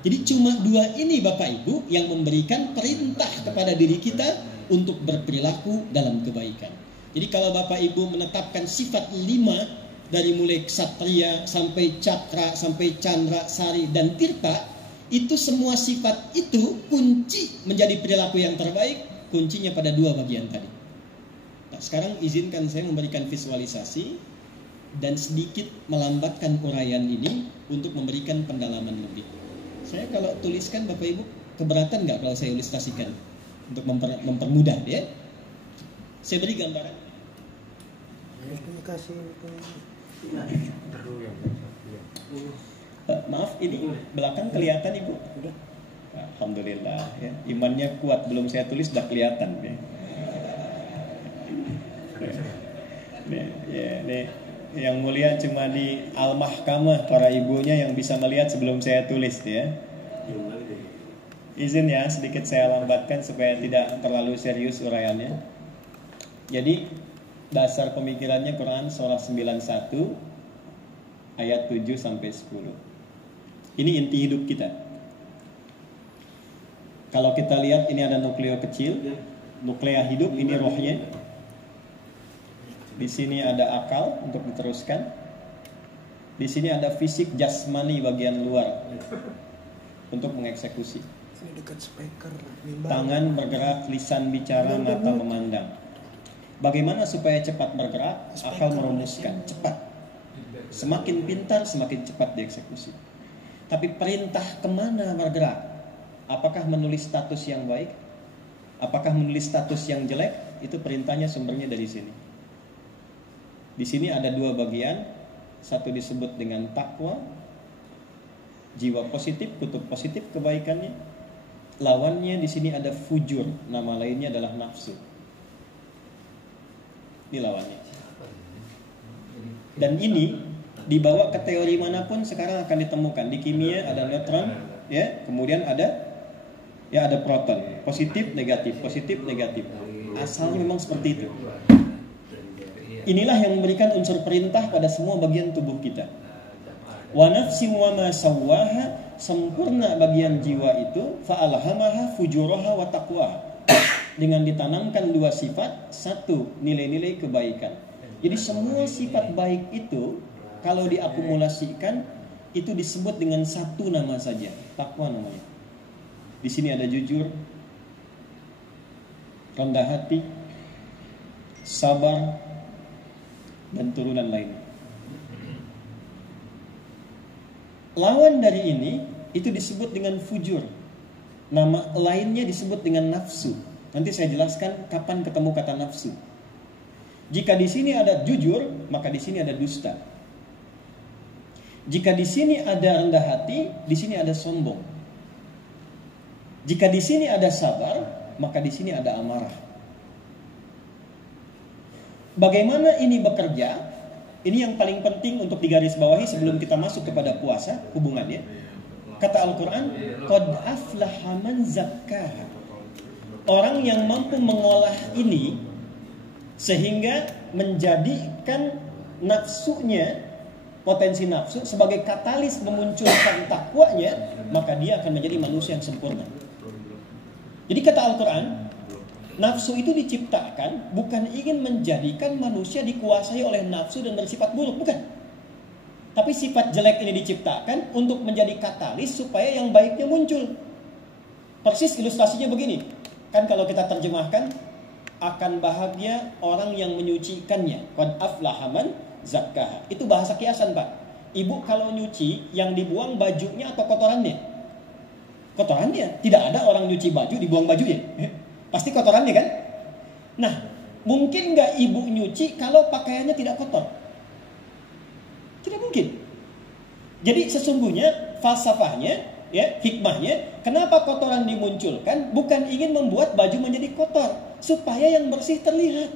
Jadi cuma dua ini Bapak Ibu yang memberikan perintah kepada diri kita untuk berperilaku dalam kebaikan. Jadi kalau Bapak Ibu menetapkan sifat 5 dari mulai ksatria sampai cakra sampai candra, sari dan tirta, itu semua sifat itu kunci menjadi perilaku yang terbaik, kuncinya pada dua bagian tadi. Nah, sekarang izinkan saya memberikan visualisasi dan sedikit melambatkan uraian ini untuk memberikan pendalaman lebih. Saya kalau tuliskan Bapak Ibu keberatan nggak kalau saya ilustrasikan untuk mempermudah ya? Saya beri gambaran. Maaf, ini belakang kelihatan Ibu? Alhamdulillah ya. Imannya kuat, belum saya tulis sudah kelihatan ya. Nih, yang mulia cuma di Al-Mahkamah para ibunya yang bisa melihat sebelum saya tulis ya. Izin ya sedikit saya lambatkan supaya tidak terlalu serius uraiannya. Jadi dasar pemikirannya Quran surah 91 ayat 7 sampai 10. Ini inti hidup kita. Kalau kita lihat ini ada nukleo kecil, nuklea hidup, ini rohnya. Di sini ada akal untuk diteruskan. Di sini ada fisik jasmani bagian luar untuk mengeksekusi. Tangan bergerak, lisan bicara, mata memandang. Bagaimana supaya cepat bergerak? Akal merumuskan cepat. Semakin pintar, semakin cepat dieksekusi. Tapi perintah kemana bergerak? Apakah menulis status yang baik? Apakah menulis status yang jelek? Itu perintahnya sumbernya dari sini. Di sini ada dua bagian. Satu disebut dengan takwa, jiwa positif, kutub positif kebaikannya. Lawannya di sini ada fujur, nama lainnya adalah nafsu. Ini lawannya. Dan ini dibawa ke teori manapun sekarang akan ditemukan. Di kimia ada neutron, ya, kemudian ada proton, positif, negatif, positif, negatif. Asalnya memang seperti itu. Inilah yang memberikan unsur perintah pada semua bagian tubuh kita. Wa nafsin wa ma sawwaha, sempurna bagian jiwa itu, fa alhamaha fujuraha wa taqwaha. Dengan ditanamkan dua sifat, satu nilai-nilai kebaikan. Jadi semua sifat baik itu kalau diakumulasikan itu disebut dengan satu nama saja, takwa namanya. Di sini ada jujur, rendah hati, sabar, dan turunan lainnya. Lawan dari ini itu disebut dengan fujur. Nama lainnya disebut dengan nafsu. Nanti saya jelaskan kapan ketemu kata nafsu. Jika di sini ada jujur, maka di sini ada dusta. Jika di sini ada rendah hati, di sini ada sombong. Jika di sini ada sabar, maka di sini ada amarah. Bagaimana ini bekerja? Ini yang paling penting untuk digarisbawahi sebelum kita masuk kepada puasa, hubungannya. Kata Al-Quran, qad aflaha man zakkaha. Orang yang mampu mengolah ini sehingga menjadikan nafsunya, potensi nafsu sebagai katalis memunculkan takwanya, maka dia akan menjadi manusia yang sempurna. Jadi kata Al-Quran, nafsu itu diciptakan bukan ingin menjadikan manusia dikuasai oleh nafsu dan bersifat buruk, bukan. Tapi sifat jelek ini diciptakan untuk menjadi katalis supaya yang baiknya muncul. Persis ilustrasinya begini. Kan kalau kita terjemahkan, akan bahagia orang yang menyucikannya. Qad aflaha man zakkaha. Itu bahasa kiasan, Pak. Ibu kalau nyuci, yang dibuang bajunya atau kotorannya? Kotorannya. Tidak ada orang nyuci baju dibuang bajunya. Pasti kotorannya kan? Nah, mungkin nggak ibu nyuci kalau pakaiannya tidak kotor? Tidak mungkin. Jadi sesungguhnya falsafahnya, ya, hikmahnya, kenapa kotoran dimunculkan? Bukan ingin membuat baju menjadi kotor, supaya yang bersih terlihat.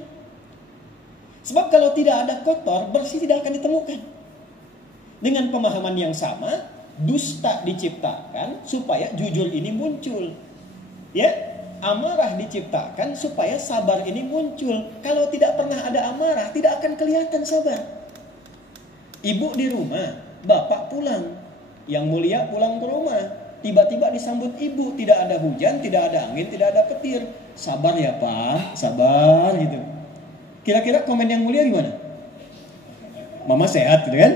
Sebab kalau tidak ada kotor, bersih tidak akan ditemukan. Dengan pemahaman yang sama, dusta diciptakan supaya jujur ini muncul. Ya. Amarah diciptakan supaya sabar ini muncul. Kalau tidak pernah ada amarah, tidak akan kelihatan sabar. Ibu di rumah, bapak pulang. Yang mulia pulang ke rumah. Tiba-tiba disambut ibu, tidak ada hujan, tidak ada angin, tidak ada petir. Sabar ya Pak, sabar gitu. Kira-kira komen yang mulia gimana? Mama sehat gitu kan?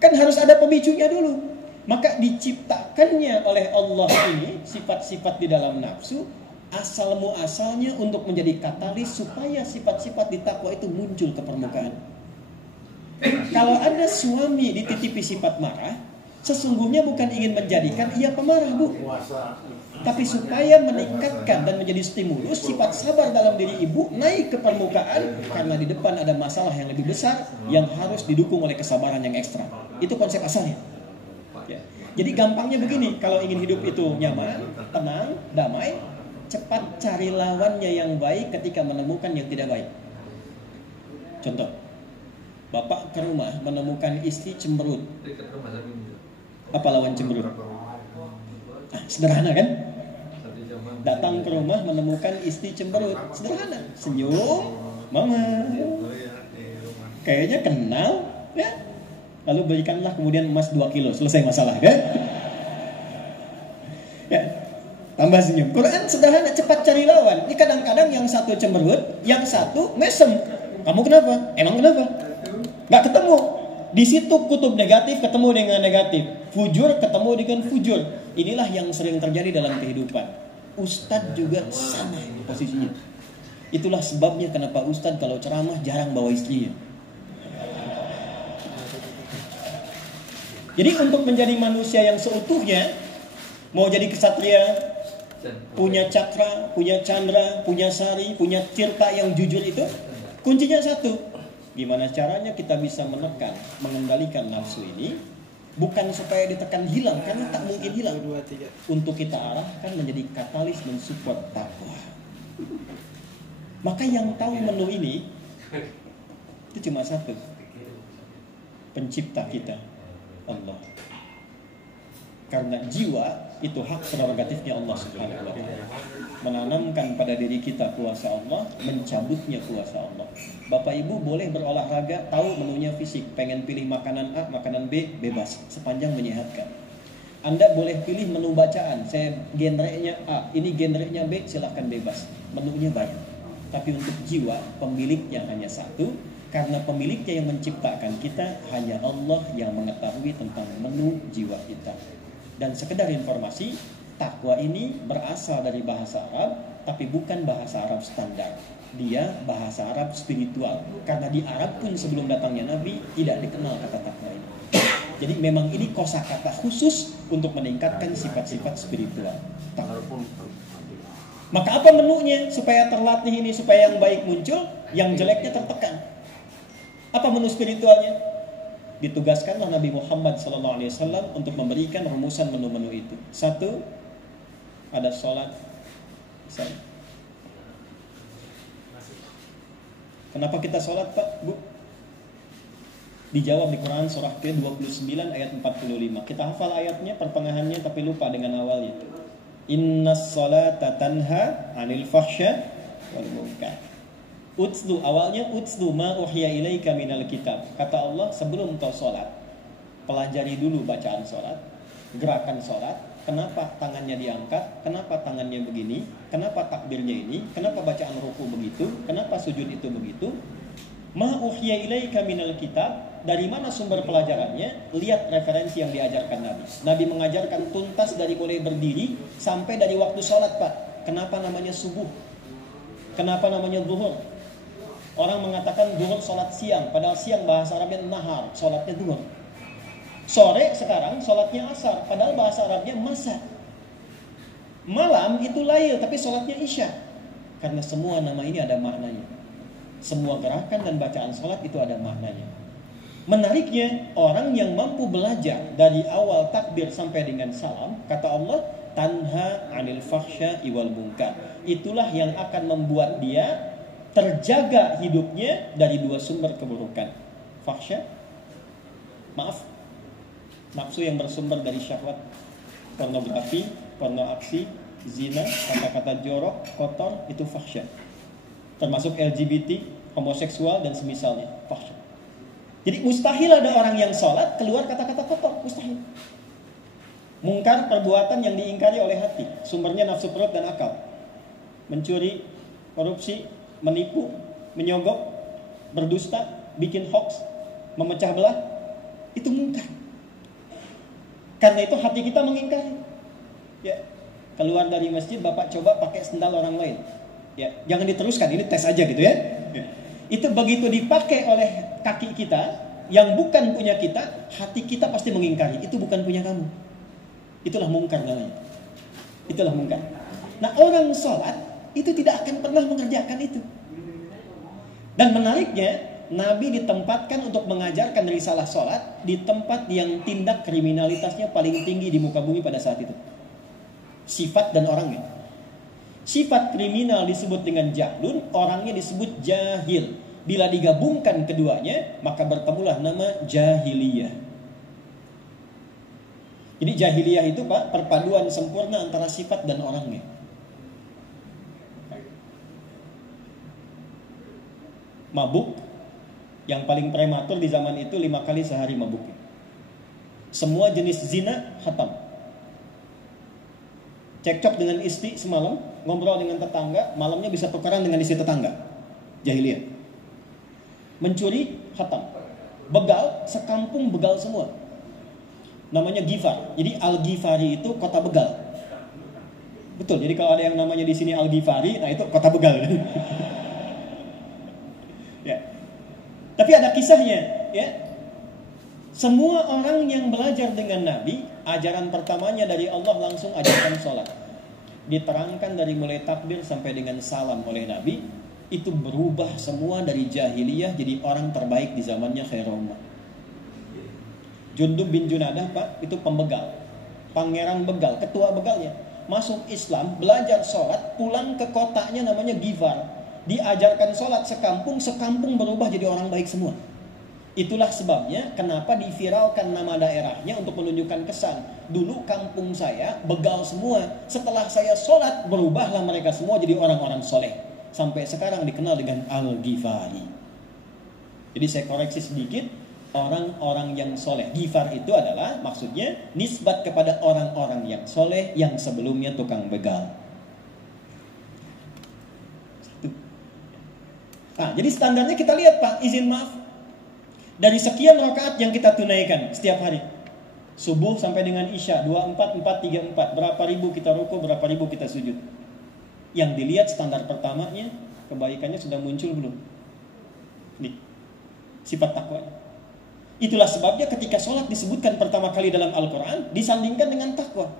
Kan harus ada pemicunya dulu. Maka diciptakannya oleh Allah ini sifat-sifat di dalam nafsu asal muasalnya untuk menjadi katalis supaya sifat-sifat di takwa itu muncul ke permukaan. Kalau ada suami dititipi sifat marah, sesungguhnya bukan ingin menjadikan ia pemarah, Bu. Tapi supaya meningkatkan dan menjadi stimulus sifat sabar dalam diri ibu naik ke permukaan karena di depan ada masalah yang lebih besar yang harus didukung oleh kesabaran yang ekstra. Itu konsep asalnya. Ya. Jadi gampangnya begini, kalau ingin hidup itu nyaman, tenang, damai, cepat cari lawannya yang baik ketika menemukan yang tidak baik. Contoh, bapak ke rumah menemukan istri cemberut. Apa lawan cemberut? Sederhana kan? Datang ke rumah menemukan istri cemberut, sederhana, senyum, mama, kayaknya kenal, ya. Lalu berikanlah kemudian emas 2 kilo, selesai masalah kan? Ya, tambah senyum. Quran sederhana, cepat cari lawan. Ini kadang-kadang yang satu cemberut, yang satu mesem. Kamu kenapa? Emang kenapa? Gak ketemu. Di situ kutub negatif ketemu dengan negatif, fujur ketemu dengan fujur. Inilah yang sering terjadi dalam kehidupan. Ustadz juga sama posisinya. Itulah sebabnya kenapa Ustadz kalau ceramah jarang bawa istrinya. Jadi untuk menjadi manusia yang seutuhnya, mau jadi kesatria, punya cakra, punya candra, punya sari, punya tirta yang jujur itu, kuncinya satu. Gimana caranya kita bisa menekan, mengendalikan nafsu ini, bukan supaya ditekan hilang, karena tak mungkin hilang. Untuk kita arahkan menjadi katalis mensupport takwa. Maka yang tahu menu ini, itu cuma satu. Pencipta kita, Allah. Karena jiwa itu hak prerogatifnya Allah Subhanahu wa taala. Menanamkan pada diri kita kuasa Allah, mencabutnya kuasa Allah. Bapak Ibu boleh berolahraga, tahu menunya fisik, pengen pilih makanan A, makanan B, bebas, sepanjang menyehatkan. Anda boleh pilih menu bacaan, saya genrenya A, ini genrenya B, silahkan bebas. Menunya banyak. Tapi untuk jiwa, pemiliknya hanya satu, karena pemiliknya yang menciptakan kita, hanya Allah yang mengetahui tentang menu jiwa kita. Dan sekedar informasi, takwa ini berasal dari bahasa Arab, tapi bukan bahasa Arab standar. Dia bahasa Arab spiritual. Karena di Arab pun sebelum datangnya Nabi, tidak dikenal kata takwa ini. Jadi memang ini kosakata khusus untuk meningkatkan sifat-sifat spiritual. Takwa. Maka apa menunya supaya terlatih ini, supaya yang baik muncul, yang jeleknya tertekan? Apa menu spiritualnya? Ditugaskanlah Nabi Muhammad SAW untuk memberikan rumusan menu-menu itu. Satu, ada sholat. Kenapa kita sholat, Pak, Bu? Dijawab di Quran surah ke-29 ayat 45. Kita hafal ayatnya, pertengahannya, tapi lupa dengan awalnya. Innas sholata tanha 'anil fahsya wal munkar. Utsdu, awalnya utsdu ma uhiya ilaika minal kitab. Kata Allah, sebelum kau sholat, pelajari dulu bacaan sholat, gerakan sholat. Kenapa tangannya diangkat, kenapa tangannya begini, kenapa takbirnya ini, kenapa bacaan ruku begitu, kenapa sujud itu begitu. Ma uhiya ilaika minal kitab. Dari mana sumber pelajarannya? Lihat referensi yang diajarkan Nabi. Nabi mengajarkan tuntas dari mulai berdiri sampai dari waktu sholat, Pak. Kenapa namanya subuh? Kenapa namanya zuhur? Orang mengatakan zuhur sholat siang, padahal siang bahasa Arabnya nahar, sholatnya zuhur. Sore sekarang sholatnya asar, padahal bahasa Arabnya masa. Malam itu lail, tapi sholatnya isya. Karena semua nama ini ada maknanya. Semua gerakan dan bacaan sholat itu ada maknanya. Menariknya, orang yang mampu belajar dari awal takbir sampai dengan salam, kata Allah, tanha 'anil fahsya wal munkar. Itulah yang akan membuat dia terjaga hidupnya dari dua sumber keburukan. Fahsya, maaf, nafsu yang bersumber dari syahwat, pornografi, porno aksi, zina, kata-kata jorok, kotor, itu fahsya. Termasuk LGBT, homoseksual dan semisalnya, fahsya. Jadi mustahil ada orang yang sholat keluar kata-kata kotor, mustahil. Mungkar, perbuatan yang diingkari oleh hati, sumbernya nafsu perut dan akal. Mencuri, korupsi, menipu, menyogok, berdusta, bikin hoax, memecah belah, itu mungkar. Karena itu hati kita mengingkari. Ya, keluar dari masjid, Bapak coba pakai sendal orang lain. Ya, jangan diteruskan, ini tes aja gitu ya. Itu begitu dipakai oleh kaki kita yang bukan punya kita, hati kita pasti mengingkari. Itu bukan punya kamu. Itulah mungkar namanya. Itulah mungkar. Nah, orang sholat itu tidak akan pernah mengerjakan itu. Dan menariknya, Nabi ditempatkan untuk mengajarkan risalah sholat di tempat yang tindak kriminalitasnya paling tinggi di muka bumi pada saat itu. Sifat dan orangnya. Sifat kriminal disebut dengan jahlun, orangnya disebut jahil. Bila digabungkan keduanya, maka bertemulah nama jahiliyah. Jadi jahiliyah itu, Pak, perpaduan sempurna antara sifat dan orangnya. Mabuk, yang paling prematur di zaman itu 5 kali sehari mabuk. Semua jenis zina hatam. Cekcok dengan istri semalam, ngobrol dengan tetangga, malamnya bisa tukaran dengan istri tetangga. Jahiliyah. Mencuri hatam. Begal, sekampung begal semua. Namanya Ghifar. Jadi Al-Ghifari itu kota begal. Betul. Jadi kalau ada yang namanya di sini Al-Ghifari, nah itu kota begal. Ya. Tapi ada kisahnya, ya. Semua orang yang belajar dengan Nabi, ajaran pertamanya dari Allah langsung ajarkan sholat. Diterangkan dari mulai takbir sampai dengan salam oleh Nabi, itu berubah semua dari jahiliyah jadi orang terbaik di zamannya khairul ummah. Jundub bin Junadah, Pak, itu pembegal, pangeran begal, ketua begalnya. Masuk Islam, belajar sholat, pulang ke kotanya namanya Ghifar. Diajarkan sholat sekampung berubah jadi orang baik semua. Itulah sebabnya kenapa diviralkan nama daerahnya untuk menunjukkan kesan. Dulu kampung saya begal semua. Setelah saya sholat, berubahlah mereka semua jadi orang-orang soleh. Sampai sekarang dikenal dengan Al-Ghifari. Jadi saya koreksi sedikit, orang-orang yang soleh. Ghifar itu adalah maksudnya nisbat kepada orang-orang yang soleh yang sebelumnya tukang begal. Nah, jadi standarnya kita lihat Pak, izin maaf. Dari sekian rakaat yang kita tunaikan setiap hari, subuh sampai dengan isya 24, 4, 3, 4, berapa ribu kita rukuk, berapa ribu kita sujud. Yang dilihat standar pertamanya, kebaikannya sudah muncul belum? Nih, sifat takwa. Itulah sebabnya ketika sholat disebutkan pertama kali dalam Al-Quran, disandingkan dengan takwa.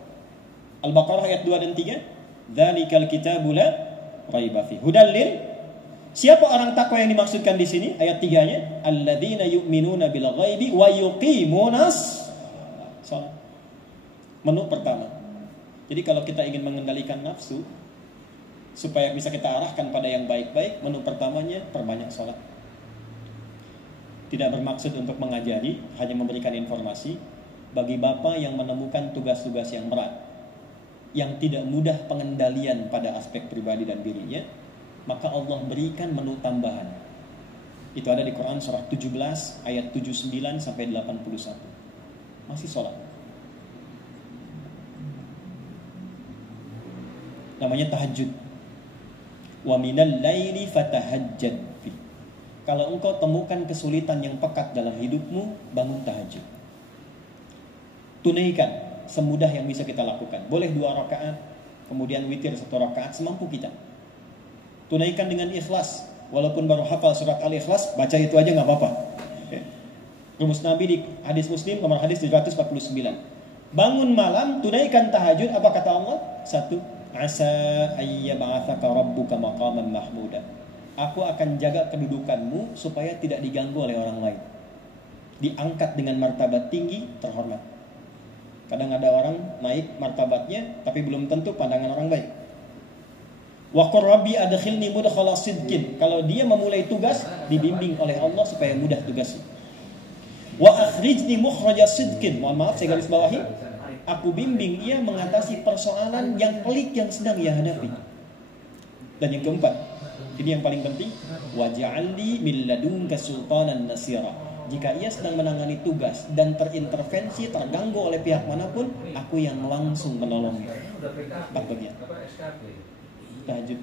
Al-Baqarah ayat 2 dan 3, Dzalikal kitabu la raiba fihi hudal lil. Siapa orang takwa yang dimaksudkan di sini? Ayat 3-nya, alladzina yu'minuna bil ghaibi wa yuqimunas shalah. Menu pertama. Jadi kalau kita ingin mengendalikan nafsu supaya bisa kita arahkan pada yang baik-baik, menu pertamanya perbanyak salat. Tidak bermaksud untuk mengajari, hanya memberikan informasi bagi bapak yang menemukan tugas-tugas yang berat, yang tidak mudah pengendalian pada aspek pribadi dan dirinya, maka Allah berikan menu tambahan. Itu ada di Quran surah 17 ayat 79 sampai 81. Masih sholat. Namanya tahajud. Wa minal laili fatahajjad fi. Kalau engkau temukan kesulitan yang pekat dalam hidupmu, bangun tahajud. Tunaikan semudah yang bisa kita lakukan. Boleh 2 rakaat, kemudian witir 1 rakaat semampu kita. Tunaikan dengan ikhlas. Walaupun baru hafal surat Al-Ikhlas, baca itu aja gak apa-apa. Rumus Nabi di hadis Muslim nomor hadis 749. Bangun malam, tunaikan tahajud. Apa kata Allah? 1. Asa ayyab'athaka rabbuka maqaman mahmuda. Aku akan jaga kedudukanmu supaya tidak diganggu oleh orang lain. Diangkat dengan martabat tinggi, terhormat. Kadang ada orang naik martabatnya, tapi belum tentu pandangan orang baik. Wa qur rabbi adkhilni mudkhala sidqin. Kalau dia memulai tugas, dibimbing oleh Allah supaya mudah tugasnya. Wa akhrijni mukhraja sidqin. Mohon maaf saya garis bawahi. Aku bimbing ia mengatasi persoalan yang pelik yang sedang ia hadapi. Dan yang keempat, ini yang paling penting, waj'alni min ladunka sultanan nasira. Jika ia sedang menangani tugas dan terintervensi, terganggu oleh pihak manapun, aku yang langsung menolongnya. 4 bagian. Tahajud.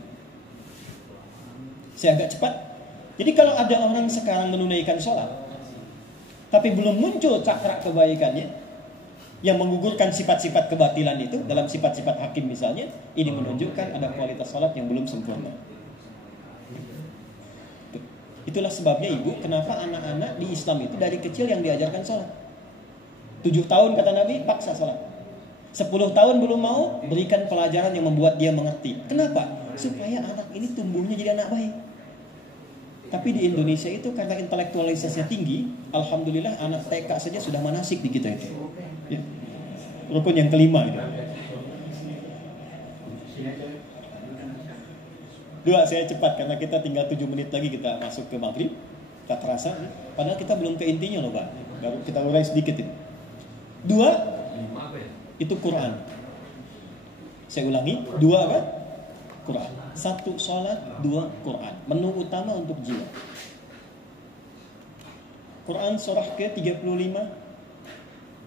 Saya agak cepat. Jadi kalau ada orang sekarang menunaikan sholat, tapi belum muncul cakra kebaikannya, yang menggugurkan sifat-sifat kebatilan itu, dalam sifat-sifat hakim misalnya, ini menunjukkan ada kualitas sholat yang belum sempurna. Itulah sebabnya ibu, kenapa anak-anak di Islam itu dari kecil yang diajarkan sholat. 7 tahun kata Nabi, paksa sholat. 10 tahun belum mau, berikan pelajaran yang membuat dia mengerti. Kenapa? Supaya anak ini tumbuhnya jadi anak baik. Tapi di Indonesia itu karena intelektualisasinya tinggi, alhamdulillah anak TK saja sudah manasik di kita itu. Ya. Rukun yang kelima itu. 2, saya cepat karena kita tinggal 7 menit lagi kita masuk ke maghrib. Tak terasa, padahal kita belum ke intinya loh Pak. Baru kita urai sedikit ini. 2, itu Quran. Saya ulangi, 2 apa? Quran. 1 sholat, 2 Quran. Menu utama untuk jiwa. Quran surah ke-35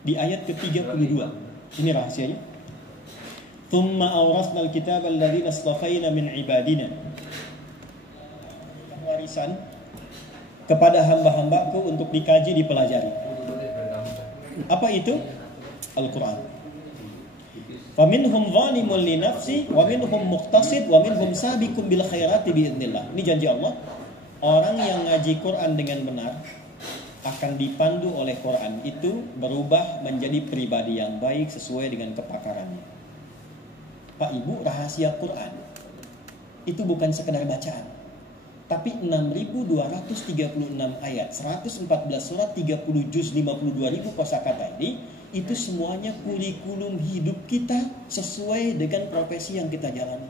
di ayat ke-32. Ini rahasianya. Thumma awrasnal kitab alladhina astafaina min ibadina. Warisan kepada hamba-hambaku untuk dikaji, dipelajari. Apa itu? Al-Quran. Faminhum zalimun li nafsi wa minhum muqtasid wa minhum sabiqun bil khairati biidznillah. Ini janji Allah. Orang yang ngaji Quran dengan benar akan dipandu oleh Quran itu berubah menjadi pribadi yang baik sesuai dengan kepakarannya. Pak Ibu, rahasia Quran itu bukan sekedar bacaan, tapi 6.236 ayat, 114 surat, 30 juz, 52.000 kosakata ini, itu semuanya kurikulum hidup kita sesuai dengan profesi yang kita jalani.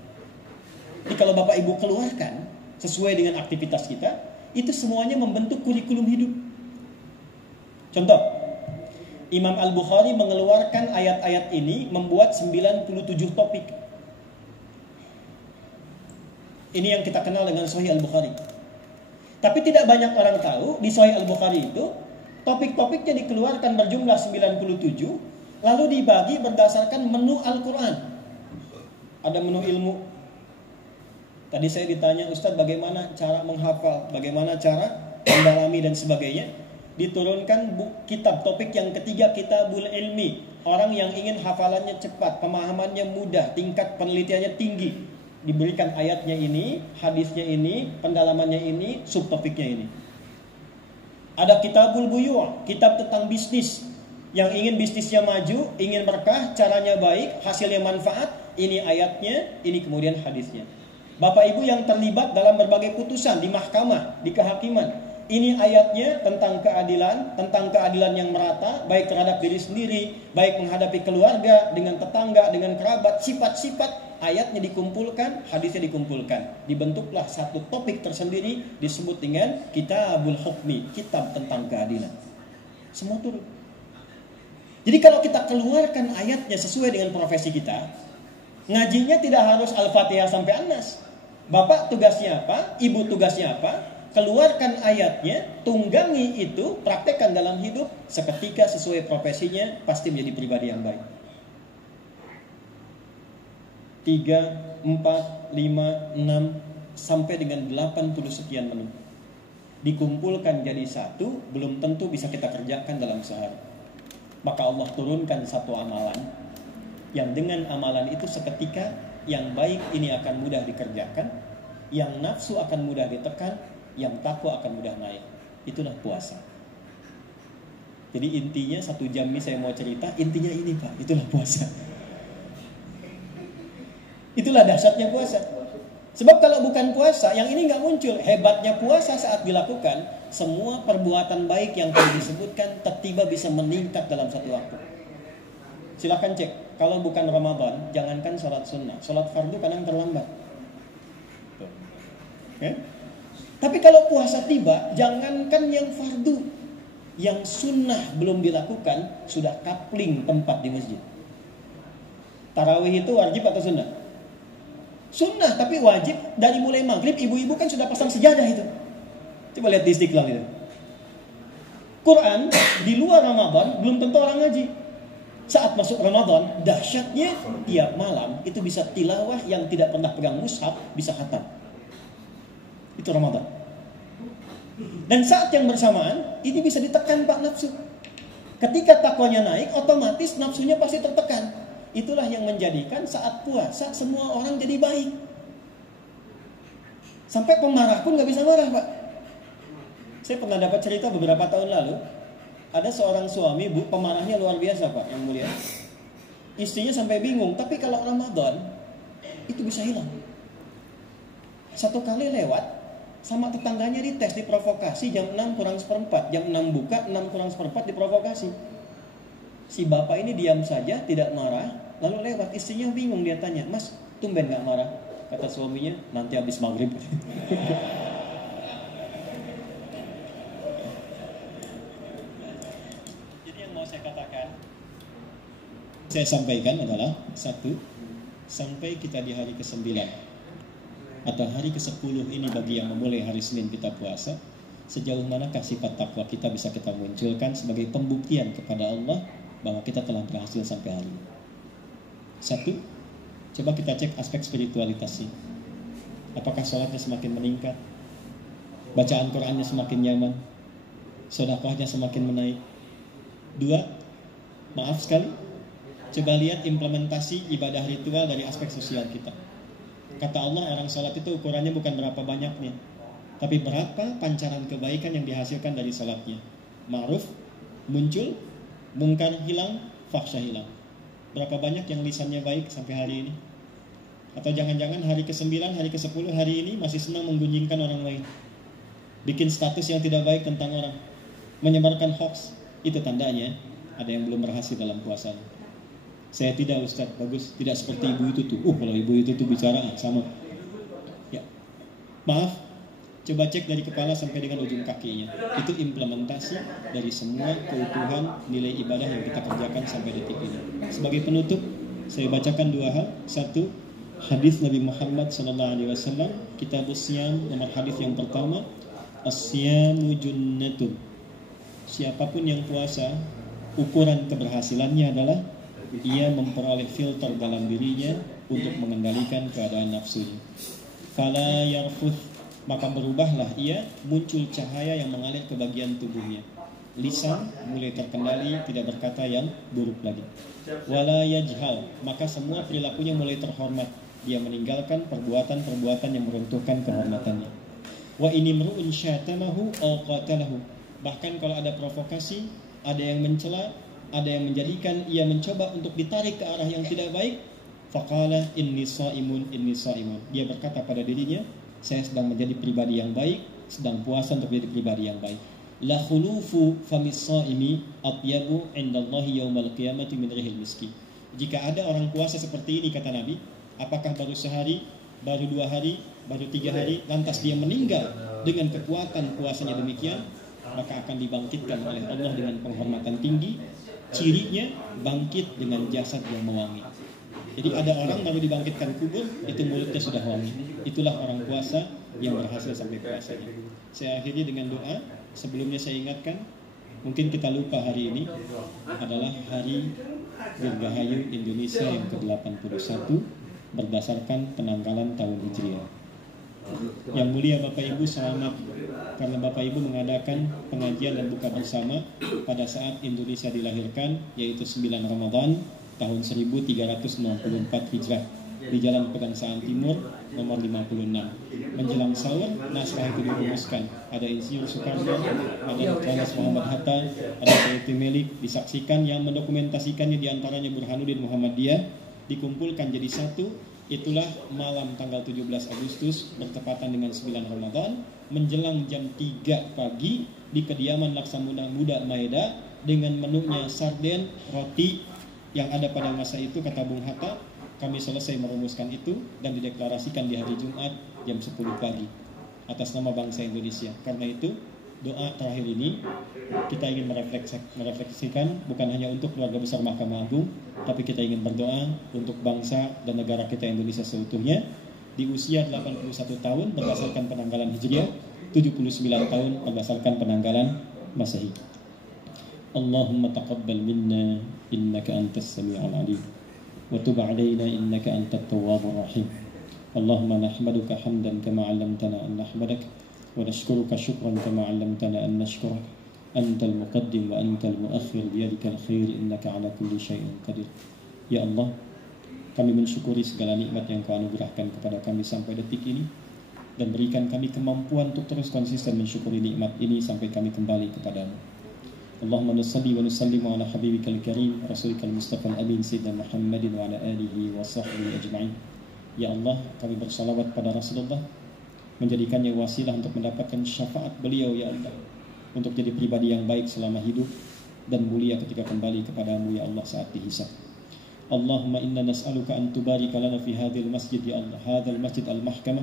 Jadi kalau Bapak Ibu keluarkan sesuai dengan aktivitas kita, itu semuanya membentuk kurikulum hidup. Contoh, Imam Al-Bukhari mengeluarkan ayat-ayat ini membuat 97 topik. Ini yang kita kenal dengan Sahih Al-Bukhari. Tapi tidak banyak orang tahu di Sahih Al-Bukhari itu topik-topiknya dikeluarkan berjumlah 97, lalu dibagi berdasarkan menu Al-Quran. Ada menu ilmu. Tadi saya ditanya, Ustadz bagaimana cara menghafal, bagaimana cara mendalami dan sebagainya. Diturunkan kitab topik yang ketiga, Kitabul Ilmi. Orang yang ingin hafalannya cepat, pemahamannya mudah, tingkat penelitiannya tinggi. Diberikan ayatnya ini, hadisnya ini, pendalamannya ini, subtopiknya ini. Ada Kitabul Buyu', kitab tentang bisnis. Yang ingin bisnisnya maju, ingin berkah, caranya baik, hasilnya manfaat. Ini ayatnya, ini kemudian hadisnya. Bapak Ibu yang terlibat dalam berbagai putusan di mahkamah, di kehakiman. Ini ayatnya tentang keadilan yang merata, baik terhadap diri sendiri, baik menghadapi keluarga, dengan tetangga, dengan kerabat, sifat-sifat, ayatnya dikumpulkan, hadisnya dikumpulkan. Dibentuklah satu topik tersendiri, disebut dengan Kitabul Hukmi, kitab tentang keadilan. Semua turun. Jadi kalau kita keluarkan ayatnya sesuai dengan profesi kita, ngajinya tidak harus Al-Fatihah sampai An-Nas. Bapak tugasnya apa? Ibu tugasnya apa? Keluarkan ayatnya, tunggangi itu, praktekkan dalam hidup, seketika sesuai profesinya, pasti menjadi pribadi yang baik. 3, 4, 5, 6, sampai dengan 80 sekian menu. Dikumpulkan jadi satu, belum tentu bisa kita kerjakan dalam sehari. Maka Allah turunkan satu amalan, yang dengan amalan itu seketika, yang baik ini akan mudah dikerjakan, yang nafsu akan mudah ditekan, yang takwa akan mudah naik. Itulah puasa. Jadi intinya 1 jam ini saya mau cerita, intinya ini Pak, itulah puasa. Itulah dahsyatnya puasa. Sebab kalau bukan puasa, yang ini nggak muncul. Hebatnya puasa saat dilakukan, semua perbuatan baik yang tadi disebutkan tiba-tiba bisa meningkat dalam satu waktu. Silakan cek, kalau bukan Ramadan, jangankan sholat sunnah, sholat fardu kadang terlambat. Okay? Tapi kalau puasa tiba, jangankan yang fardu, yang sunnah belum dilakukan, sudah kapling tempat di masjid. Tarawih itu wajib atau sunnah? Sunnah, tapi wajib dari mulai maghrib, ibu-ibu kan sudah pasang sejadah itu. Coba lihat di Istiqlal itu. Quran di luar Ramadan belum tentu orang ngaji. Saat masuk Ramadan, dahsyatnya tiap malam itu bisa tilawah, yang tidak pernah pegang mushaf bisa khatam. Itu Ramadan. Dan saat yang bersamaan ini bisa ditekan Pak nafsu. Ketika takwanya naik, otomatis nafsunya pasti tertekan. Itulah yang menjadikan saat puasa semua orang jadi baik. Sampai pemarah pun gak bisa marah Pak. Saya pernah dapat cerita beberapa tahun lalu, ada seorang suami, Bu, pemarahnya luar biasa Pak, yang mulia. Istrinya sampai bingung, tapi kalau Ramadan itu bisa hilang. Satu kali lewat, sama tetangganya dites, diprovokasi jam 6 kurang seperempat. Jam 6 buka, 6 kurang seperempat diprovokasi. Si bapak ini diam saja, tidak marah. Lalu lewat, istrinya bingung, dia tanya, Mas, tumben gak marah? Kata suaminya, nanti habis maghrib. Jadi yang mau saya katakan, saya sampaikan adalah 1, sampai kita di hari ke-9 atau hari ke-10 ini bagi yang memulai hari Senin kita puasa, sejauh manakah sifat takwa kita bisa kita munculkan sebagai pembuktian kepada Allah bahwa kita telah berhasil sampai hari ini. 1, coba kita cek aspek spiritualitasnya. Apakah sholatnya semakin meningkat, bacaan Qurannya semakin nyaman, sedekahnya semakin menaik. 2, maaf sekali, coba lihat implementasi ibadah ritual dari aspek sosial kita. Kata Allah, orang sholat itu ukurannya bukan berapa banyaknya, tapi berapa pancaran kebaikan yang dihasilkan dari sholatnya. Ma'ruf muncul, mungkar hilang, fahsya hilang. Berapa banyak yang lisannya baik sampai hari ini? Atau jangan-jangan hari ke-9, hari ke-10, hari ini masih senang menggunjingkan orang lain, bikin status yang tidak baik tentang orang, menyebarkan hoax. Itu tandanya ada yang belum berhasil dalam puasanya. Saya tidak, Ustaz, bagus, tidak seperti ibu itu tuh. Kalau ibu itu tuh bicara sama. Ya. Maaf, Coba cek dari kepala sampai dengan ujung kakinya. Itu implementasi dari semua keutuhan nilai ibadah yang kita kerjakan sampai detik ini. Sebagai penutup, saya bacakan dua hal. Satu, hadis Nabi Muhammad SAW, Kitabus Siyam, nomor hadis yang pertama, As-siyamu junnatun. Siapapun yang puasa, ukuran keberhasilannya adalah ia memperoleh filter dalam dirinya untuk mengendalikan keadaan nafsunya. Fala yarfuth, maka berubahlah ia, muncul cahaya yang mengalir ke bagian tubuhnya. Lisan mulai terkendali, tidak berkata yang buruk lagi. Wala yajhal, maka semua perilakunya mulai terhormat. Dia meninggalkan perbuatan-perbuatan yang meruntuhkan kehormatannya. Wa inimru'un syatamahu aw qatalahu, bahkan kalau ada provokasi, ada yang mencela, ada yang menjadikan ia mencoba untuk ditarik ke arah yang tidak baik, faqala inni shaimun, dia berkata pada dirinya, saya sedang menjadi pribadi yang baik, sedang puasa untuk menjadi pribadi yang baik. La khulufu famis shaimi atyabu indallahi yaumal qiyamati min rihil miski. Jika ada orang puasa seperti ini, kata Nabi, apakah baru sehari, baru 2 hari, baru 3 hari, lantas dia meninggal dengan kekuatan puasanya demikian, maka akan dibangkitkan oleh Allah dengan penghormatan tinggi. Cirinya bangkit dengan jasad yang mewangi. Jadi ada orang baru dibangkitkan kubur, itu mulutnya sudah wangi. Itulah orang puasa yang berhasil sampai puasanya. Saya akhiri dengan doa. Sebelumnya saya ingatkan, mungkin kita lupa hari ini adalah hari Dirgahayu Indonesia yang ke-81 berdasarkan penanggalan tahun Hijriah. Yang mulia Bapak Ibu, selamat karena Bapak Ibu mengadakan pengajian dan buka bersama pada saat Indonesia dilahirkan, yaitu 9 Ramadan tahun 1364 Hijrah di Jalan Pegangsaan Timur nomor 56. Menjelang sahur, naskah itu dirumuskan. Ada Insinyur Soekarno, ada Dr. Muhammad Hatta, ada Sayyidi Melik, disaksikan yang mendokumentasikannya diantaranya Burhanuddin Muhammadiyah, dikumpulkan jadi satu. Itulah malam tanggal 17 Agustus bertepatan dengan 9 Ramadan, menjelang jam 3 pagi di kediaman Laksamana Muda Maeda dengan menunya sarden, roti yang ada pada masa itu, kata Bung Hatta. Kami selesai merumuskan itu dan dideklarasikan di hari Jumat jam 10 pagi atas nama bangsa Indonesia. Karena itu doa terakhir ini kita ingin merefleksikan bukan hanya untuk keluarga besar Mahkamah Agung, tapi kita ingin berdoa untuk bangsa dan negara kita Indonesia seutuhnya di usia 81 tahun berdasarkan penanggalan Hijriah, 79 tahun berdasarkan penanggalan Masehi. Allahumma taqabbal minna innaka antas sami'ul alim wa tub 'alaina innaka antat tawwabur rahim. Allahumma nahmaduka hamdan kama 'allamtana an nahmadak wa nashkuruka syukran kama 'allamtana an nashkurak. Antal muqaddim wa antal muakhir biyadikal khair innaka 'ala kulli syai'in qadir. Ya Allah, kami mensyukuri segala nikmat yang Kau anugerahkan kepada kami sampai detik ini, dan berikan kami kemampuan untuk terus konsisten mensyukuri nikmat ini sampai kami kembali kepadamu. Allahumma nusalli wa nusallimu ala habibikal karim rasulikal mustafa al-amin sayyidina Muhammadin wa ala alihi wa sahbihi ajma'in. Ya Allah, kami bersalawat pada Rasulullah, menjadikannya wasilah untuk mendapatkan syafaat beliau, ya Allah, untuk jadi pribadi yang baik selama hidup dan mulia ketika kembali kepadamu, ya Allah, saat dihisab. Allahumma inna nas'aluka an tubarika lana fi hadhil masjid, ya Allah, hadzal masjid al-mahkamah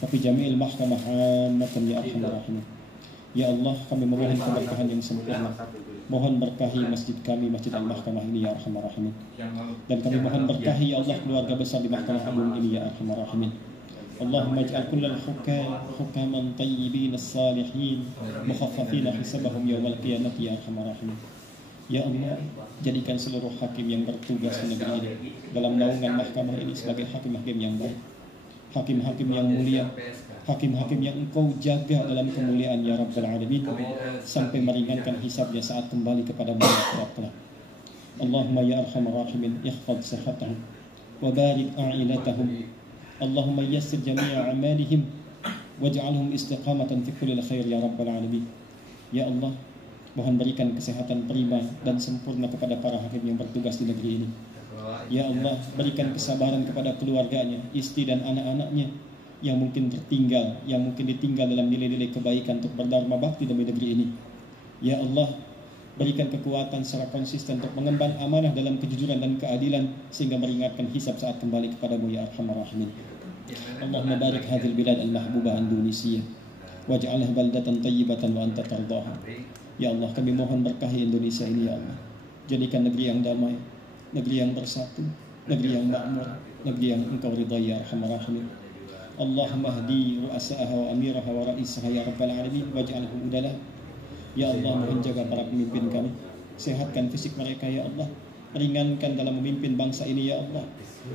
wa fi jami'il mahkamah 'ammatan ya arhamar rahimin. Ya Allah, kami memohon keberkahan yang sempurna. Mohon berkahi masjid kami, Masjid Al-Mahkamah ini, ya arhamar rahimin. Dan kami mohon berkahi, ya Allah, keluarga besar di Mahkamah Agung ini, ya arhamar rahimin. Allahumma ij'al kullal hukaman tayyibin as-salihin mukhaffafina hisabahum yawmal qiyamati, ya arhamar rahimin. Ya Allah, jadikan seluruh hakim yang bertugas di negeri ini dalam naungan mahkamah ini sebagai hakim-hakim yang baik, hakim-hakim yang mulia, hakim-hakim yang Engkau jaga dalam kemuliaan, ya Rabbal Alamin, sampai meringankan hisabnya saat kembali kepada akhirat kelak. Allahumma ya arhamar rahimin, ihfaz sihatahum wa barik a'ilatahum. Allahumma yassir jami'a amalihim waj'alhum istiqamatan fi kulli khair, ya Rabbal Alamin. Ya Allah, mohon berikan kesehatan prima dan sempurna kepada para hakim yang bertugas di negeri ini. Ya Allah, berikan kesabaran kepada keluarganya, istri dan anak-anaknya yang mungkin tertinggal, yang mungkin ditinggal dalam nilai-nilai kebaikan untuk berdharma bakti demi negeri ini. Ya Allah, berikan kekuatan secara konsisten untuk mengemban amanah dalam kejujuran dan keadilan sehingga meringankan hisab saat kembali kepadamu, ya arhamar rahimin. Allahumma barik hadhil bilad al-mahbubah Indonesia waj'alha baldatan thayyibatan wa anta tardaha. Ya Allah, kami mohon berkahi Indonesia ini ya Allah. Jadikan negeri yang damai, negeri yang bersatu, negeri yang makmur, negeri yang Engkau ridai ya arhamar rahimin. Allahumma hdi ru'asa'aha wa amiraha wa ra'isaha ya rabbal alamin waj'alhum udala. Ya Allah, mohon jaga para pemimpin kami, sehatkan fisik mereka ya Allah, ringankan dalam memimpin bangsa ini ya Allah,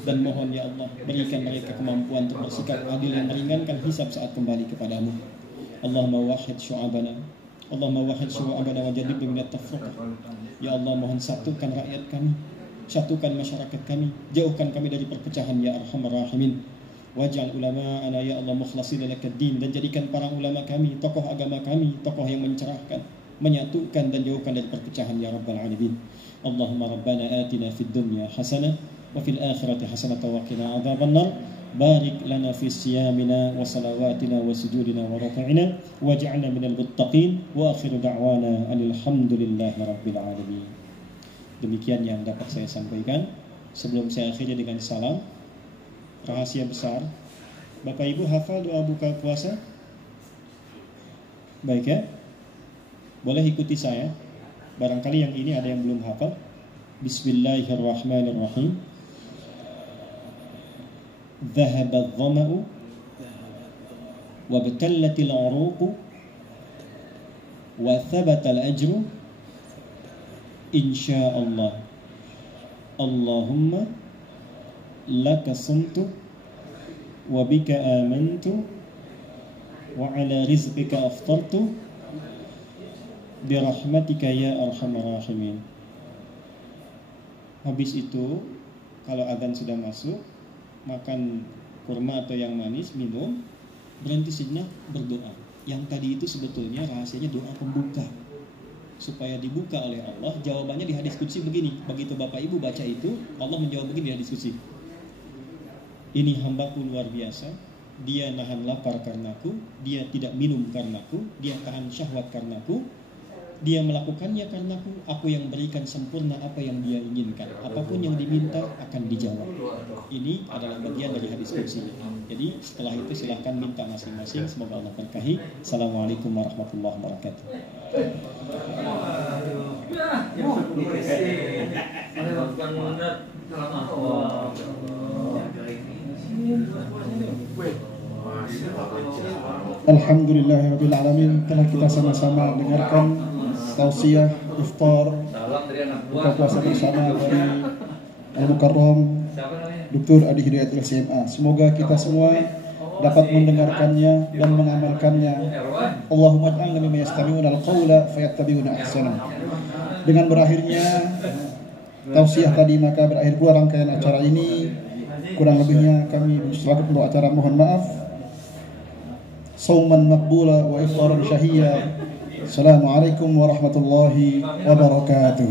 dan mohon ya Allah, berikan mereka kemampuan untuk bersikap adil yang meringankan hisab saat kembali kepadamu. Allahumma wahid syu'abana, Allahumma wahid syu'abana wa jadibni minat tafruqah. Ya Allah, mohon satukan rakyat kami, satukan masyarakat kami, jauhkan kami dari perpecahan ya arhamar rahimin. Waj'al ulama'ana ya Allah mukhlasin lakad-din, dan jadikan para ulama kami, tokoh agama kami, tokoh yang mencerahkan, menyatukan dan jauhkan dari perpecahan ya rabbal alamin. Allahumma rabbana atina fid dunya hasanah wa fil akhirati hasanah wa qina adzabannar. Barik lana fi siyamina wa salawatina wa sujudina wa ruku'ina waj'alna minal muttaqin wa akhiru da'wana alhamdulillahi rabbil alamin. Demikian yang dapat saya sampaikan. Sebelum saya akhiri dengan salam, rahasia besar. Bapak Ibu hafal doa buka puasa? Baik ya? Boleh ikuti saya. Barangkali yang ini ada yang belum hafal. Bismillahirrahmanirrahim. Dhahaba adh-dhama'u wabtallatil 'uruqu wa thabata al-ajru insyaallah. Allahumma laka sumtu wa bika amantu wa ala rizqika aftartu birahmatika ya arhamar rahimin. Habis itu kalau adzan sudah masuk, makan kurma atau yang manis, minum, berhenti sejenak, berdoa. Yang tadi itu sebetulnya rahasianya doa pembuka, supaya dibuka oleh Allah. Jawabannya di hadis qudsi begini. Begitu Bapak Ibu baca itu, Allah menjawab begini di hadis qudsi. Ini hambaku luar biasa, dia nahan lapar karenaku, dia tidak minum karenaku, dia tahan syahwat karenaku, dia melakukannya karenaku, aku yang berikan sempurna apa yang dia inginkan. Apapun yang diminta akan dijawab. Ini adalah bagian dari hadis qudsi. Jadi setelah itu silahkan minta masing-masing. Semoga Allah berkahi. Assalamualaikum warahmatullahi wabarakatuh. Alhamdulillahirabbil alamin. Telah kita sama-sama dengarkan tausiah iftar buka puasa bersama dari Al-Mukarram Dr. Adi Hidayat LCMA. Semoga kita semua dapat mendengarkannya dan mengamalkannya. Allahumma ij'alna mimman yastami'una al-qawla fayattabi'una ahsana. Dengan berakhirnya tausiah tadi, maka berakhir pula rangkaian acara ini. Kurang lebihnya kami selaku untuk acara mohon maaf. Sauman maqbula wa iftaran syahiyya. Assalamualaikum warahmatullahi wabarakatuh.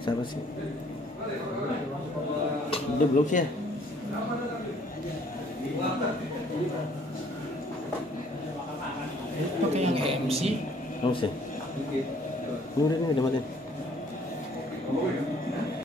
Siapa sih? Udah belum sih ya? Pakai yang MC. Belum sih. Ini udah matiin.